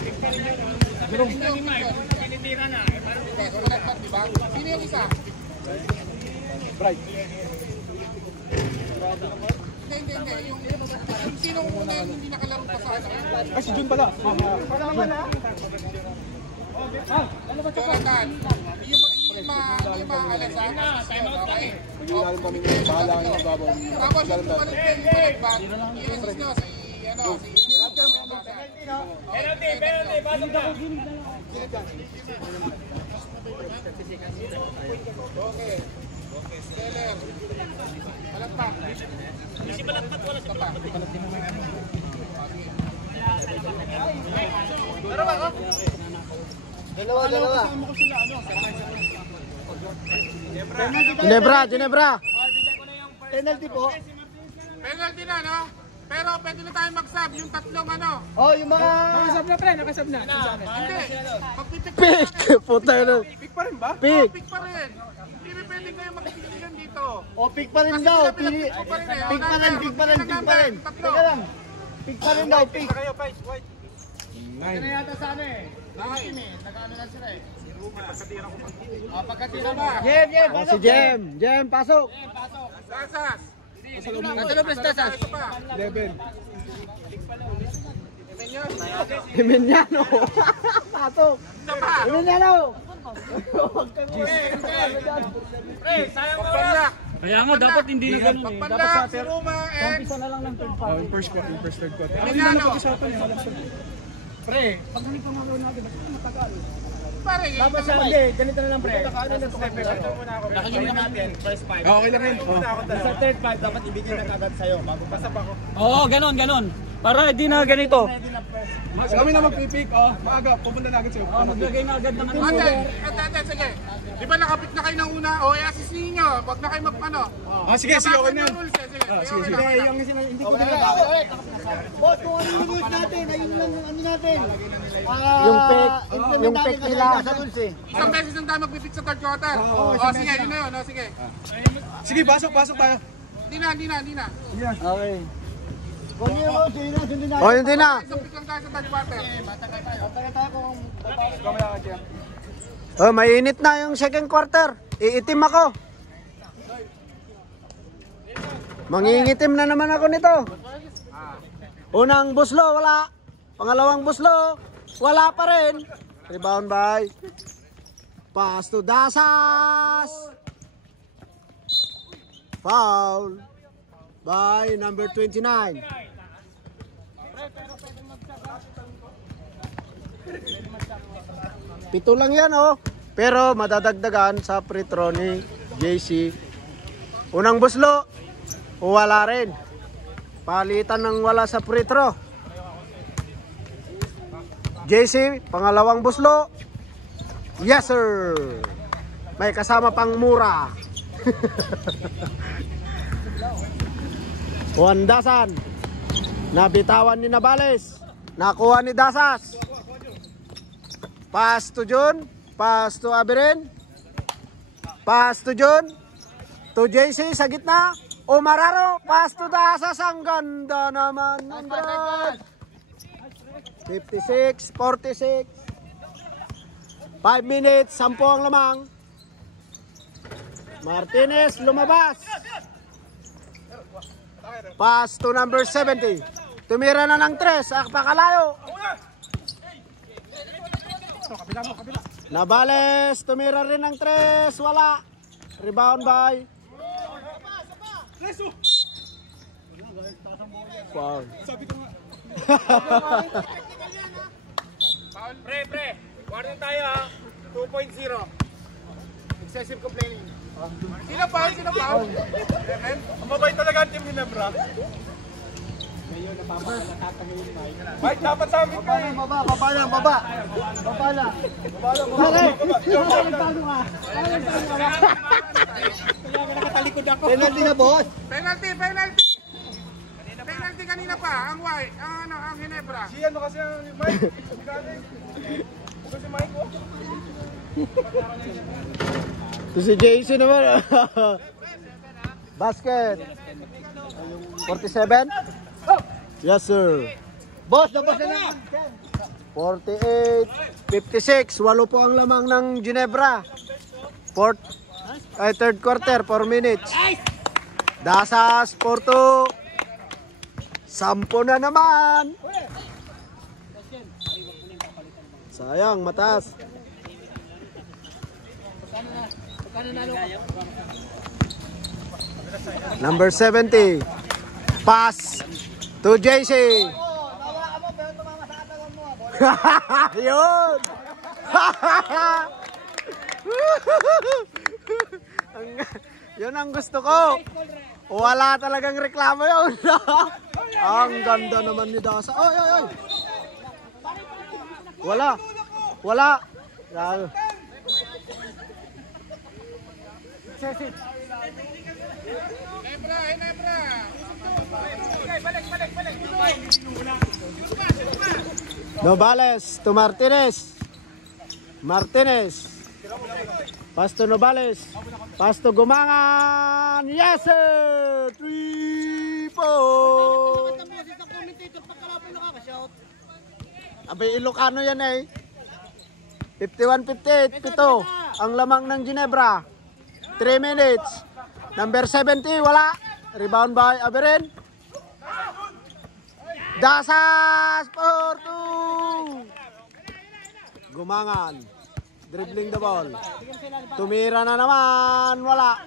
Tinitira na. Okay, sumalat, diba? Sino yung isa? Bright. Hindi. Yung sino muna yung hindi nakalaro pa sa ano? Ay, si Jun pala. Jonathan, hindi maalas ha? Okay. Bahala ang ibabaw. Tapos yung tumalit kayo yung baliktad, i-resist nyo si Penalty. Pasok na kung ginig na lang. Okay. Keller. Balakpak. Si Balakpat wala si Balakpat. Dalawa. Ginebra. Penalty po. Penalty na, no? Pero pwede na tayo mag-sub yung tatlong ano. Oh, yung mga... Nakasab na. Hindi. Pag-pick Pick. Puta na. Pick pa rin ba? Pick. pick pa rin. Hindi pwede kayo mag-pili yun dito. Oh, pick pa rin daw. Pick pa rin. Teka lang. Pick pa rin daw, pick. Ano yata sa ano eh? Team eh. Nag-ano na sila eh. Pagkatira ba? Jem, O, si Jem, pasok. Sasas. Nasa loob ng 11. 11. Emiliano. Tato. Emiliano. Pre, sayang mo na. Kaya nga, dapat hindi na ganun eh. Dapat sa si Roma and umpisa na lang ng third party. Yung first quarter, yung first third quarter. Emiliano. Pre, pag ganito nga gawin natin, bakit matagal? Pare, Dapat siya, hindi. Ganito na lang, pre. Nakagin na natin, first 5. Okay lang rin. Sa third 5, dapat ibigay na kagad sa'yo bago pasap ako. Oo, ganun. Para hindi na ganito. Kami na mag-pick, maaga, pupunta na agad sa'yo. Maglagay na agad ng ano. ate, sige. Di ba nakapit na kayo ng una? O, i-assist ninyo. Wag na kayo mag-ano. Sige, okay na yan. Sige. Hindi ko na. Boss, kung ano yung rules natin, ayun lang yung ano natin. Yung pick nila. Sa rules eh. Isang beses lang tayo mag-pick sa third quarter. O, sige, yun na yun. O, sige. Sige, pasok tayo. Hindi na. Okay. Kung yun yung rules, yun na, sundin natin. O, hindi na. Isang pick lang tayo sa third quarter. Tayo tayo kung... Oh, mainit na yung second quarter. Iitim ako. Mangingitim na naman ako nito. Unang buslo, wala. Pangalawang buslo, wala pa rin. Rebound by pass to Dasas. Foul by number 29. Pito lang yan, oh. Pero madadagdagan sa free throw ni JC. Unang buslo, wala rin. Palitan ng wala sa free throw. JC, pangalawang buslo. Yes, sir. May kasama pang mura. Juan Dasan. Nabitawan ni Nabales. Nakuha ni Dasas. Pass to Jun. Pass to Abirin. Pass to Jun. To JC sa gitna. Umararo. Pass to Dasas. Ang ganda naman. 56, 46. 5 minutes. 10 ang lamang. Martinez lumabas. Pass to number 70. Tumira na ng 3. Pakalayo. Nabales. Tumira rin ng 3. Wala. Rebound by. Wow. Pre. Warning tayo ha. 2.0. Excessive complaining. Sino foul? Ang mabait talaga ang team Ginebra. Mike, dapat sa amin ka eh. Baba lang. Nakatalikod ako. Penalty na, boss. Penalty. Penalty kanina pa. Ang white. Ang Ginebra. Si ano kasi ang Mike? Ito si Mike, oh. Ito si JC naman. Basket. 47. Yes, sir. Boss, labas na lang. 48, 56. 8 po ang lamang ng Ginebra. Third quarter, 4 minutes. Dasas, 4-2. 10 na naman. Sayang, matas. Number 70. Pass to JC. Tawa ka mo, pero tumama sa katawan mo. Yun. Yun ang gusto ko. Wala talagang reklamo yun. Ang ganda naman ni Dasa. Oy. Wala. Ginebra. Nobales to Martinez. Pass to Nobales. Pass to Gumangan. Yes, sir. 3 point. Abay, Ilocano yan eh. 51-58. 7 ang lamang ng Ginebra. 3 minutes. Number 70, wala. Rebound by Abirin. Dasas for 2. Gumangan. Dribbling the ball. Tumira na naman. Wala.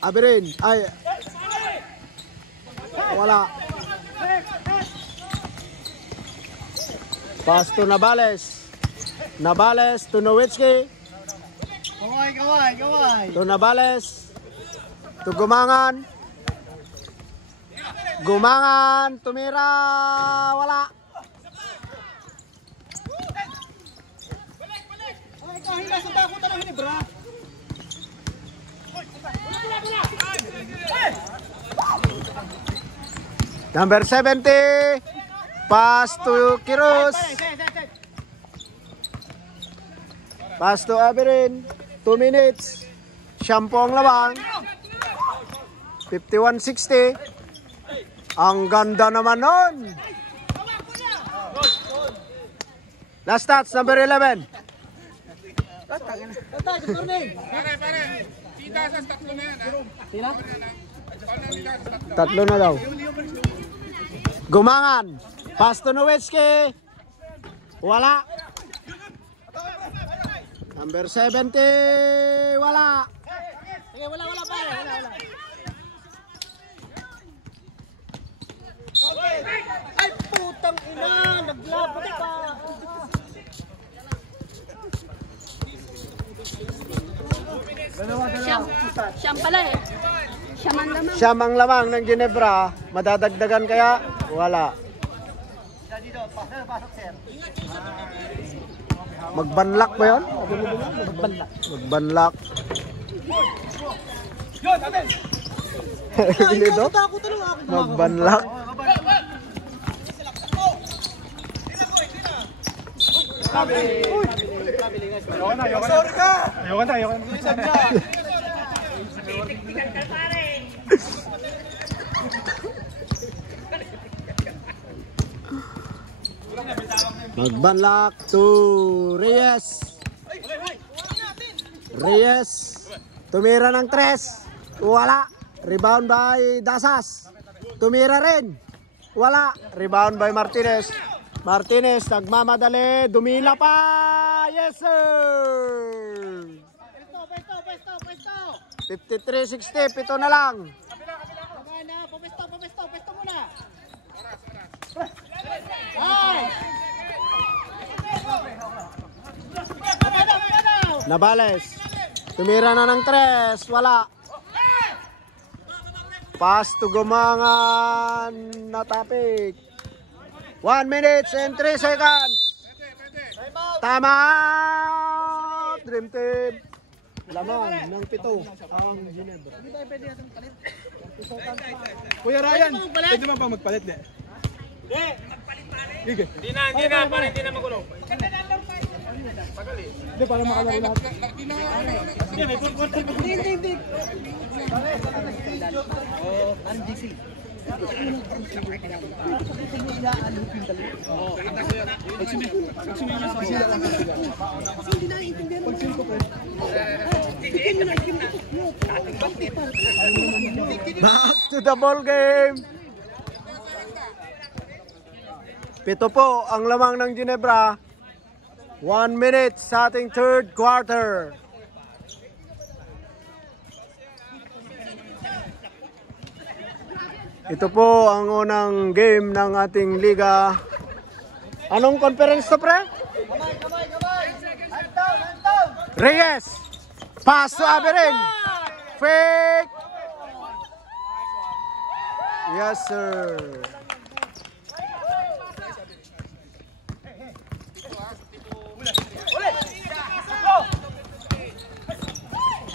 Abirin. Ay. Wala. Pass to Nabales. Nabales to Nowitzki. Kaway. To Nabales. To Gumangan. Gumangan. Tumira. Wala. Ay, kahila sa takot na lang bra. Number 70. Pass to Kiros. Pass to Abirin. 2 minutes. Shampoo ang labang. 51-60. Ang ganda naman nun. Last touch, number 11. Pare. Si Dasas, tatlo na yan, ha? Sino? Tatlo na daw. Gumangan. Pass to Nowitzki. Wala. Number 70. Wala. Sige, wala pa. Wala. Ay, putang ina! Naglabot pa! Siyam pala eh. Siyam ang lamang. Siyam ang lamang ng Ginebra. Madadagdagan kaya? Wala. Magbanlak ba yun? Magbanlak. Gilido? Magbanlak. Ayoko na. Magbanlak to Reyes. Tumira ng 3. Wala. Rebound by Dasas. Tumira rin. Wala. Rebound by Martinez. Nagmamadali. Dumila pa. Yes, sir. 53-60. Pito na lang. Pumesto muna. Nabales. Tumira na ng 3. Wala. Pass to Gumangan. Natapik. 1 minute and 3 seconds. Tama. Dream Team. Lamang ng 7 ang Ginebra. Kuya Ryan, pwede mo ba magpalit na? Hindi na, para hindi na magulo. Hindi, para makalaro lahat. Hindi. Back to the ball game. 7 po ang lamang ng Ginebra. 1 minute sa ating third quarter. Ito po ang unang game ng ating liga. Anong conference to, pre? Kamay. Hand down. Reyes. Pass to Abirin. Fake. Yes, sir.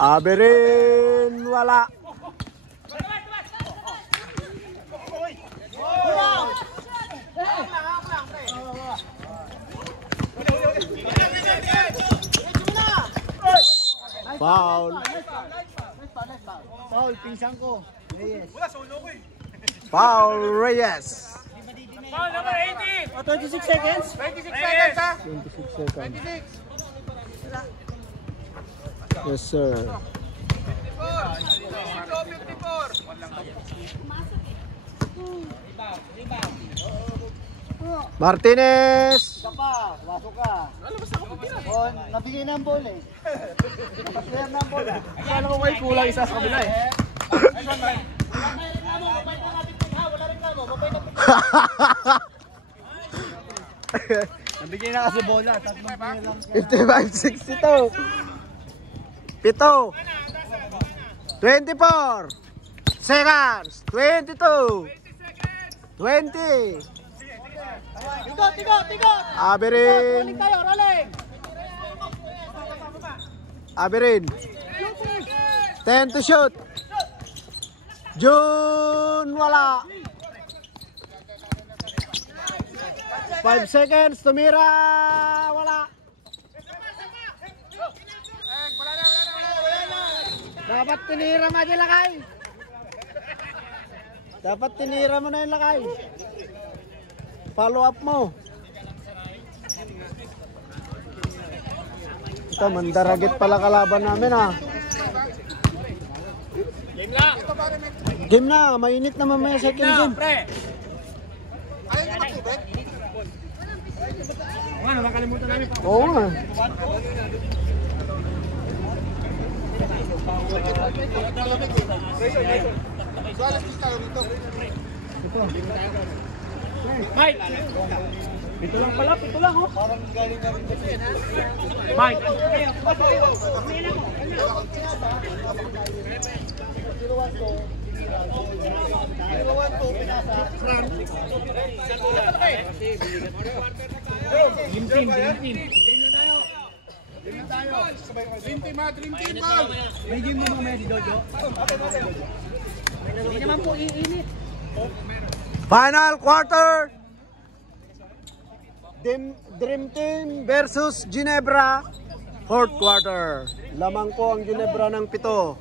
Abirin. Wala. Foul. Paul, pinsang ko. Reyes. Foul Reyes. Foul number 18. 26 seconds. 26 seconds, ha? 26 seconds. Yes, sir. Martinez! Isa pa, pasok ka. Oh, nabigay na ang bola eh. Nakaplayer na ang bola. Akala ko may kulang isa sa kabila eh. Nabigay na kasi bola. Tatlong player lang. 55-62. Pito. 24 seconds. 22. 20. Tigot! Aberin. Rolling tayo, rolling! Aberin. 10 to shoot. June wala. 5 seconds. Tumira. Wala. Dapat tinira mo yung lakay. Dapat tinira mo na yung lakay. Follow up mo. Ito, mandaragit pala kalaban namin ha. Game na, mainit na mamaya second game. Ano, nakalimutan namin pa. Oo nga. Mike! Ito lang pala, ito lang oh. Mike! Dream team. Dream team ha, dream team ball! May game mo mamaya si Jojo. Hindi naman po iinit. Final quarter. Dream Team versus Ginebra. Fourth quarter. Lamang po ang Ginebra ng 7.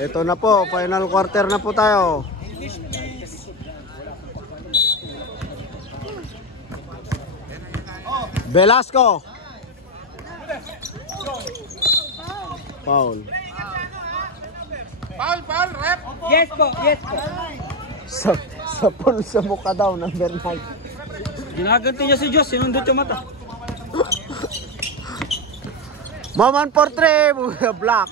Ito na po, final quarter na po tayo. Velasco. Foul. Foul, rep! Yes po. Sa pulsa mo ka daw, number 9. Ginaganti niya si Diyos, sinundot yung mata. Maman for 3, block.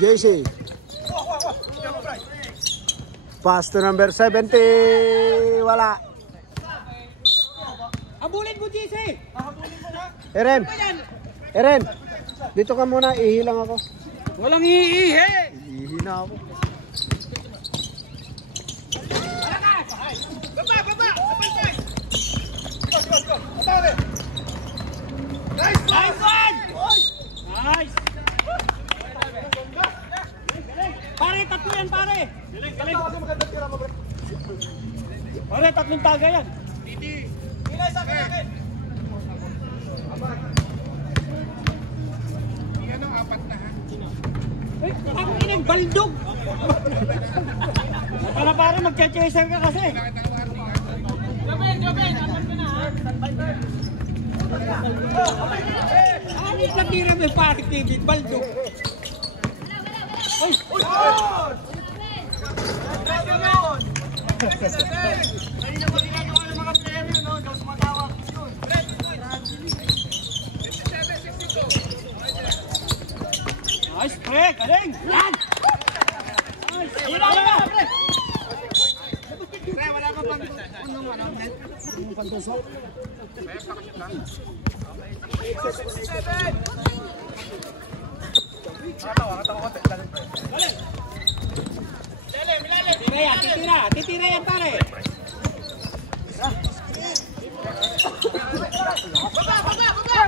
JC. Pass to number 70. Wala. Abulin mo, JC! Eren. Dito ka muna, ihilang ako. Walang iihi! Ihi na ako. Nice one! Nice! Pare, tatlo yan, pare! Pare, tatlong taga yan. Ano, apat na ha? Eh, ang inang baldog! Para pare, magche-chaser ka kasi. Ano yung natira mo yung pare, David? Baldog! Ay! Nice, pre! Galing! Yan! Nice! Ilan na! Wala pa pang unong ano? Titira yan, pare!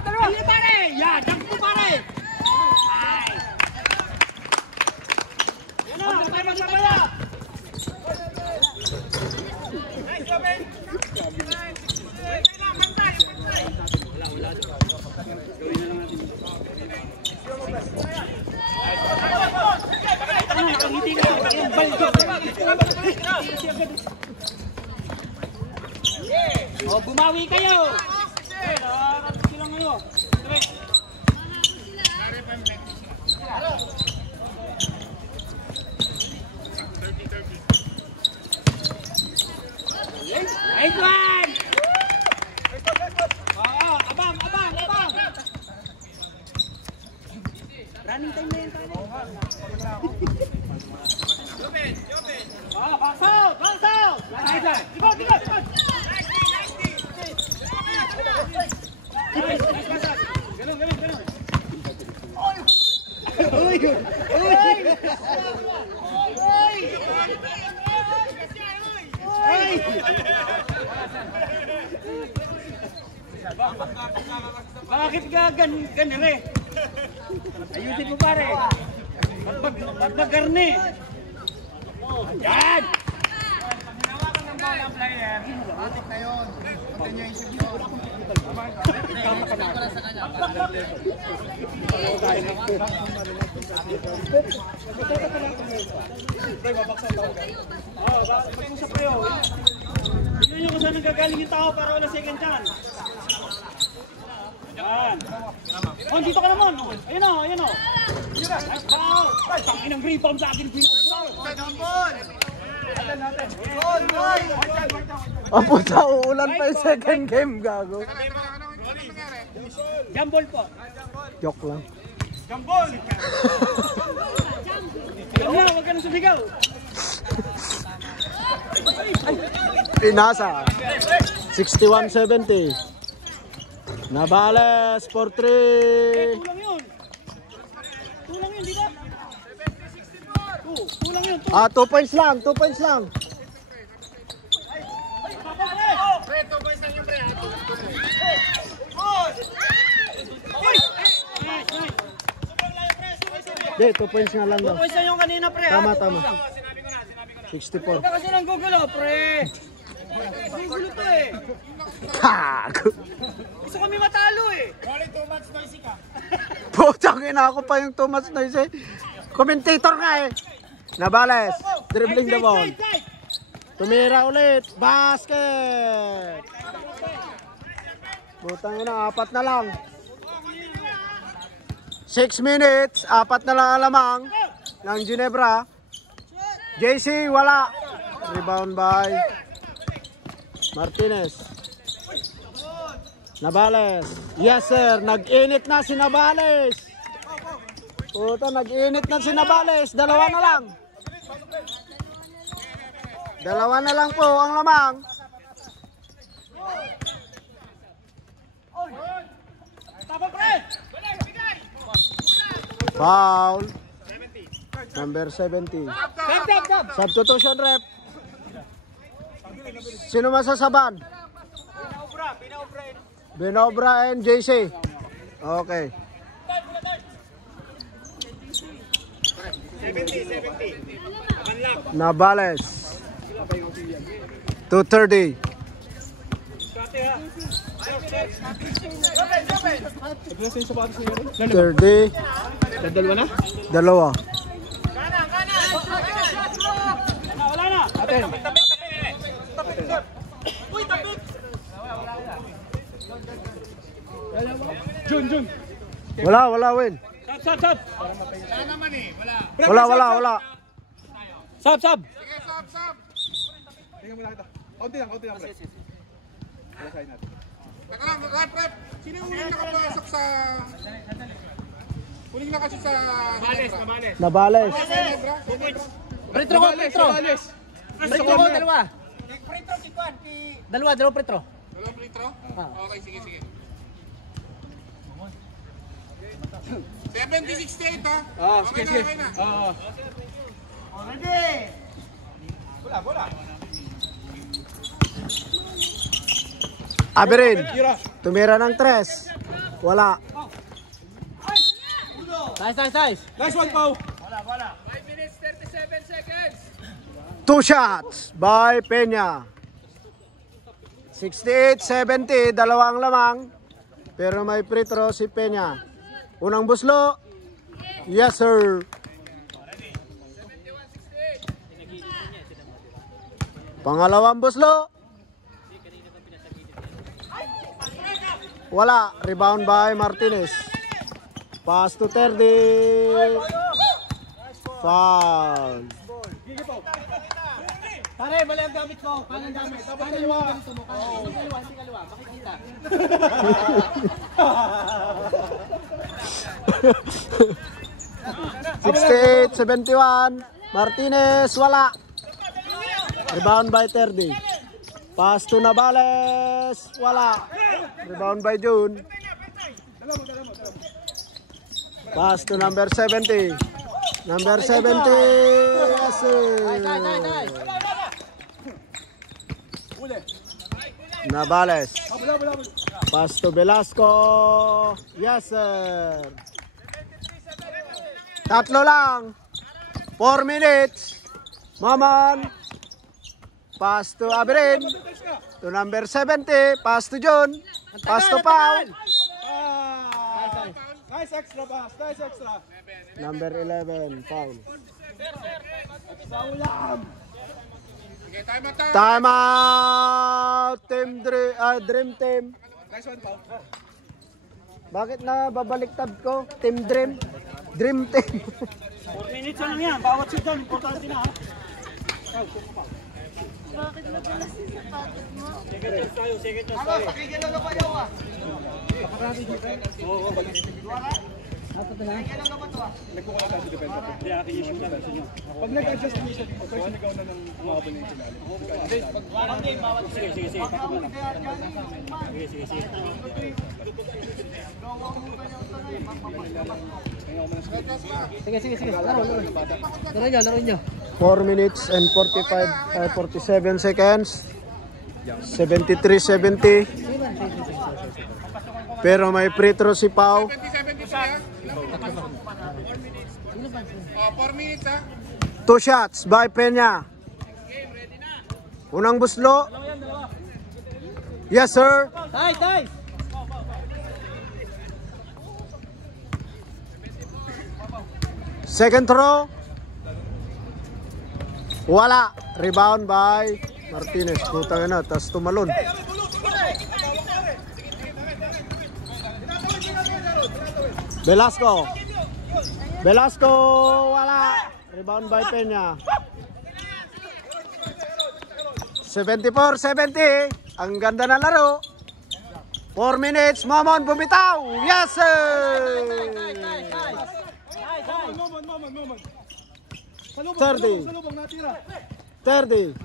Baba, pare! Yan, dagpo, pare! Yan o, magbabaya! O, bumawi kayo! ang ano. Straight. Nice one! Abang! Running time na yun tayo. Box out! Diba! Ganun. Bakit ka ganun eh? Ayusin mo pare. Ba't nagarni? Yan! Hinawakan ng ball ang player. Atik na yun. Continuation yun. Pag-usap kayo. Tignan nyo kung saan nagagaling yung tao para wala second chance. Yan. Oh, dito ka naman. Ayun o. Ay, tangin ang rebound sa akin. Puta, uulan pa yung second game, gago. Jambol po. Joke lang. Jambol! Huwag ka nang sumigaw. Pinasa. 61-70. Nabales for 3. Tulang yun, di ba? Tulang yun. 2 points lang. Pre, 2 points lang yung pre. Hindi, 2 points nga lang daw. Tupoy sa yung kanina, pre. Tama. Sinabi ko na. 64. Kasi lang gugulo, pre. Gugulo to eh. Gago. Gusto kami matalo eh. Putang ina, ako pa yung too much noise eh. Commentator nga eh. Nabales. Dribbling the ball. Tumira ulit. Basket. Putang ina, 4 na lang. 6 minutes. 4 na lang alamang ng Ginebra. JC, wala. Rebound by Martinez. Nabales. Yes sir, nag-init na si Nabales. Puta, nag-init na si Nabales. 2 na lang. 2 na lang po ang lamang. Foul. Number 70. Substitution rep. Sino masasaban? Binobra and JC. Okay. 70. Nabales. 230. 30. Dalawa na? Dalawa. Wala na. Aten. Jun. Wala, win. Sab. Wala naman eh. Wala. Sab. Sige, sab. Tingnan mo lang kita. Konti lang, pre. Wala sa'yo natin. Teka lang, prep. Sino yung huling nakapasok sa... Huling na kasi sa... Nabales. Pretro ko. Pretro ko, dalawa. Dalawa pretro. Dalawang litro? Okay, sige. 70-68 ha? Okay na. Bola. Aberin. Tumira ng 3. Wala. Nice. Nice one, Pau. 5 minutes, 37 seconds. 2 shots by Peña. 68-70, 2 ang lamang. Pero may free throw si Peña. Unang buslo. Yes sir. Pangalawang buslo. Wala. Rebound by Martinez. Pass to Terdi. Foul. Pare, mali ang gamit mo. Kanan gamit. Kanan kaliwa. Ganito mo. Hindi kaliwa. Makikita. 68-71. Martinez, wala. Rebound by Terdi. Pass to Navales, wala. Rebound by June. Pass to number 70. Number 70. Yes, sir. Navales. Pass to Velasco. Yes, sir. Tatlo lang. 4 minutes. Maman. Pass to Aberin. To number 70. Pass to John. Pass to Pau. Nice extra pass. Nice extra. Number 11. Foul. Okay, time out. Time out. Dream Team. Nice one, Pao. Bakit na babaliktad ko? Team Dream. Dream Team. 4 minutes lang yan. Bawat shoot down. Importante na ha. Bakit na pala si sapatos mo? Second chance tayo. Bigyan lang naman yaw ah. Oo, balik. Nagkukuha tayo sa defense. Hindi, akin yung shoot na sa inyo. Pag nag-adjust din siya dito, pwede sigaw na ng mga opponent sila. Sige. Pakot mo lang. Sige. Sige. Laro nyo. 4 minutes and 47 seconds. 73-70. Pero may free throw si Pau. 70 siya. 4 minutes ha. 2 shots by Peña. Unang buslo. Yes, sir. Tay! Second throw. Wala. Rebound by Martinez. Putang ina, tas tumalon. Velasco, wala. Rebound by Peña. 74-70. Ang ganda ng laro. 4 minutes. Momon bumitaw. Yes, sir. Moment. 30. Salubong natira. 30.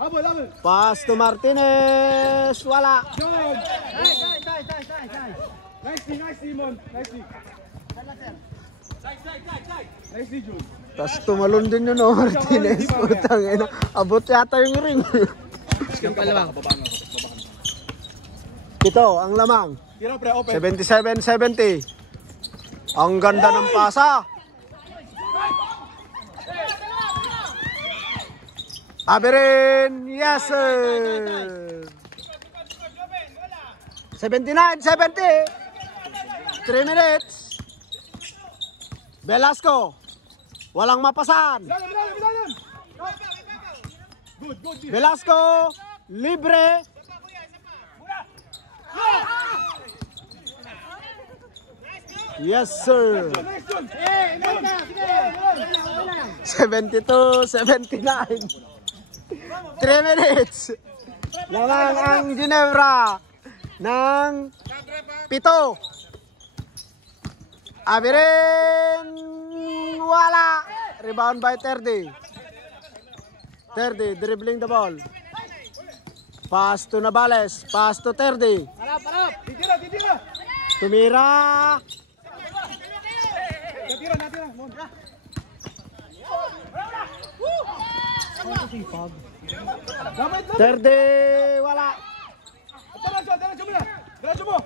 Habol. Pass to Martinez. Wala. John. Nicely, Mon. Nicely, June. Tapos tumalon din yun, no, Martinez. Putang ina. Abot yata yung ring. Ito, ang lamang. Tira pre, open. 77-70. Ang ganda ng pasa. Aberin. Yes, sir. 79-70. 3 minutes. Velasco. Walang mapasan. Bilalan. Good. Velasco. Libre. Yes, sir. 72-79. 3 minutes. Lamang ang Ginebra ng 7. Abirin. Wala. Rebound by Terdi. Dribbling the ball. Pass to Navales. Pass to Terdi. Titira. Tumira. Natira. Mon. Terdi. Wala. Diretso mo.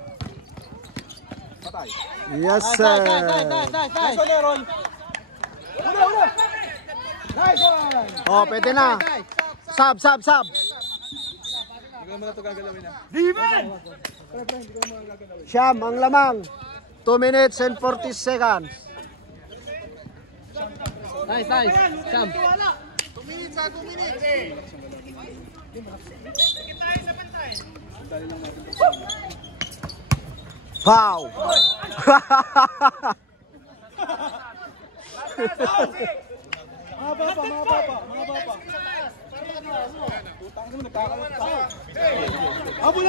Patay. Yes, sir. Nice one, Aaron. Una. Nice one. Oh, pwede na. Sub. Hindi ko naman ito gagalawin na. Siyam ang lamang. 2 minutes and 40 seconds. Nice. Sam. 2 minutes ha, 2 minutes. Foul! Mga baba. Putang ina, nagkakalat ka. Abol.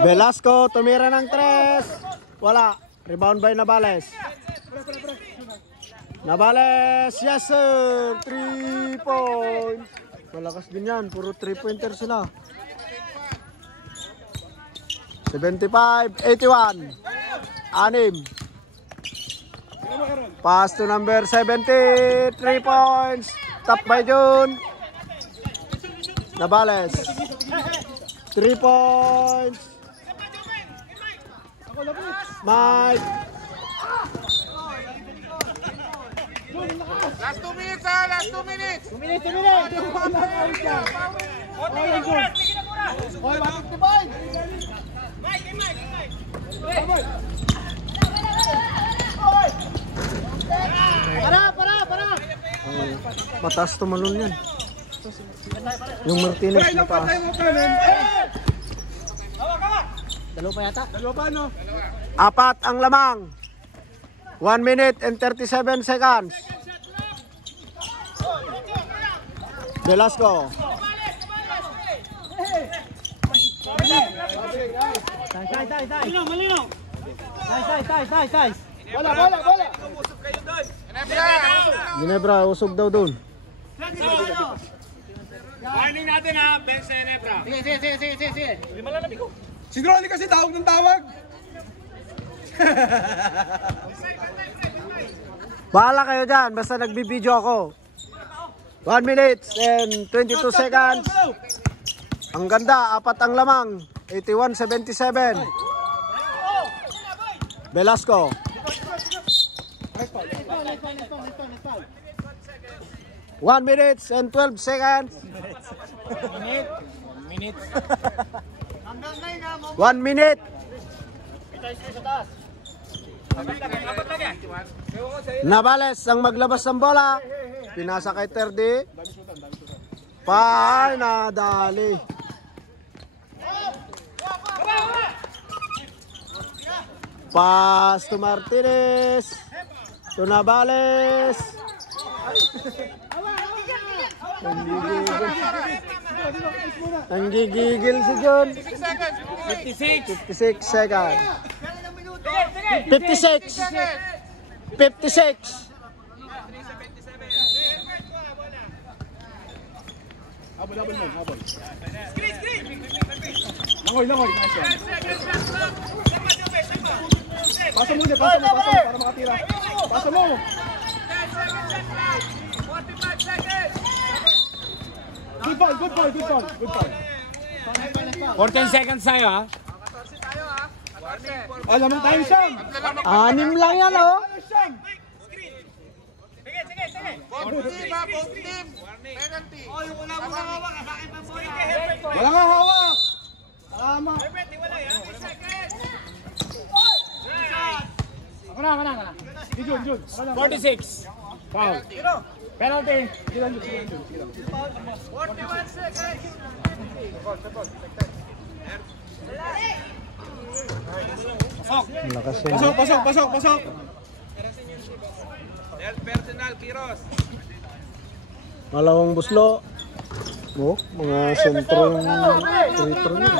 Velasco, tumira ng 3. Wala. Rebound by Navales. Navales, yes sir! 3 points. Malakas din yan. Puro 3-pointer sila. 75-81. 6. Pass to number 70. 3 points. Top by June. Navales. 3 points. Mike. Last 2 minutes ha, last 2 minutes. 2 minutes. Oy, bakit ni Boy? Para. Mataas tumalon yan. Yung Martinez Ilang pa mataas. tayo mo kanin? Dalawa pa, no? 4 ang lamang. 1 minute and 37 seconds. Velasco. Malino. Size. Bola. Ginebra, usog daw dun. Warning natin ha, Ben Senebra. Sige. Si Ronnie kasi tawag ng tawag. Bahala kayo dyan, basta nagbibideo ako. 1 minute and 22 seconds. Ang ganda, 4 ang lamang. 81-77. Velasco. Let's go. 1 minute and 12 seconds. 1 minute. Navales ang maglabas ng bola. Pinasa kay Terdi. Nadali. Pass to Martinez. To Navales. Nanggigigil si John. 56 seconds. 56. Habol. Langoy. Nice one. Pasa mo para makatira. Pasa mo. Good ball. 14 seconds tayo ha. Alam mo tayo siyang. 6 lang yan oh. Both team. Penalty. Wala nga hawak. Tama. Ako na. Si Jun. 46. Foul. Penalty. Malakas yan. Pasok. Malawang buslo. Oh, mga sentro ng retro niya.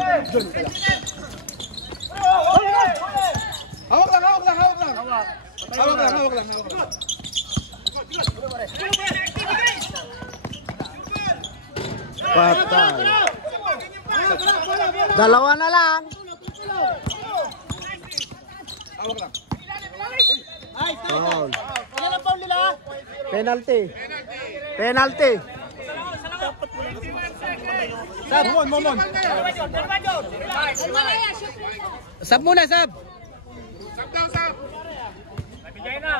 Hawak lang. Patay. 2 na lang. Hawak lang. Foul. Ilan ang foul nila? Penalty. Momon. Sab muna. Sab daw. Bigay na.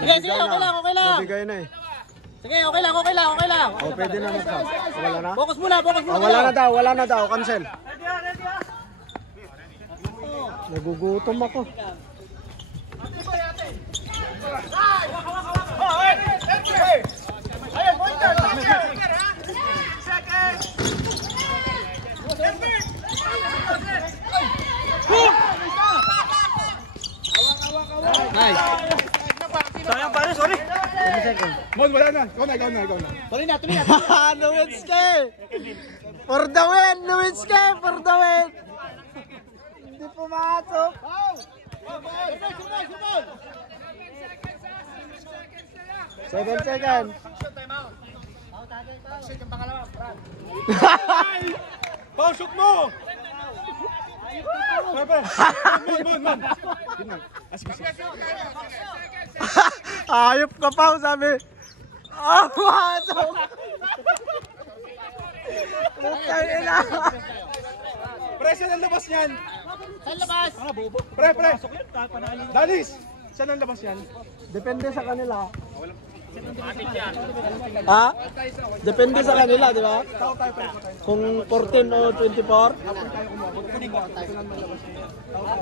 Sige, okay lang. Nabigay na eh. Sige, okay lang. O, pwede na mag-foul. Wala na? Focus muna. Wala na daw. Cancel. Nagugutom ako. seconds. Mon, wala na. Ikaw na. Tuloy na. Nowinski! For the win! Nowinski! For the win! Hindi pumasok. 7 seconds. Pausok mo! Mon. Ayop ka pa, sabi. Oh, pumasok! Putang ina. Pre, saan ang labas niyan? Saan labas? Pre. Dalis! Saan ang labas yan? Depende sa kanila. Ha? Depende sa kanila, di ba? Kung 14 o 24?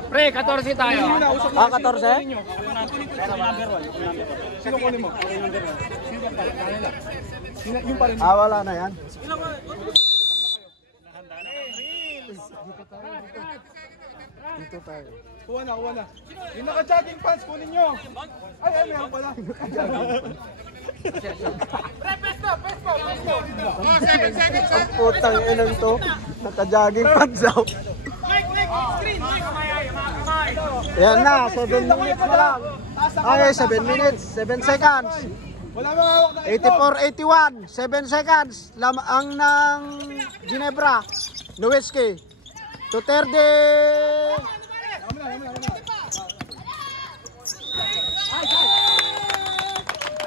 Pre, 14 tayo. Ah, 14? Sino kunin mo? Yung pa rin. Ah, wala na yan. Dito tayo. Kuha na. Yung naka-jogging pants, kunin nyo. Ay, meron pala. Oh, 7 seconds, ha? Putang inang to. Naka-jogging pants daw. Yan na, 7 minutes na lang. Ay, 7 minutes, 7 seconds. Wala mga hawak na itlog. 84-81, 7 seconds. Ang ng Ginebra. Nowitzki. Duterte.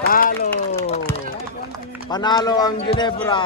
Talo. Panalo ang Ginebra.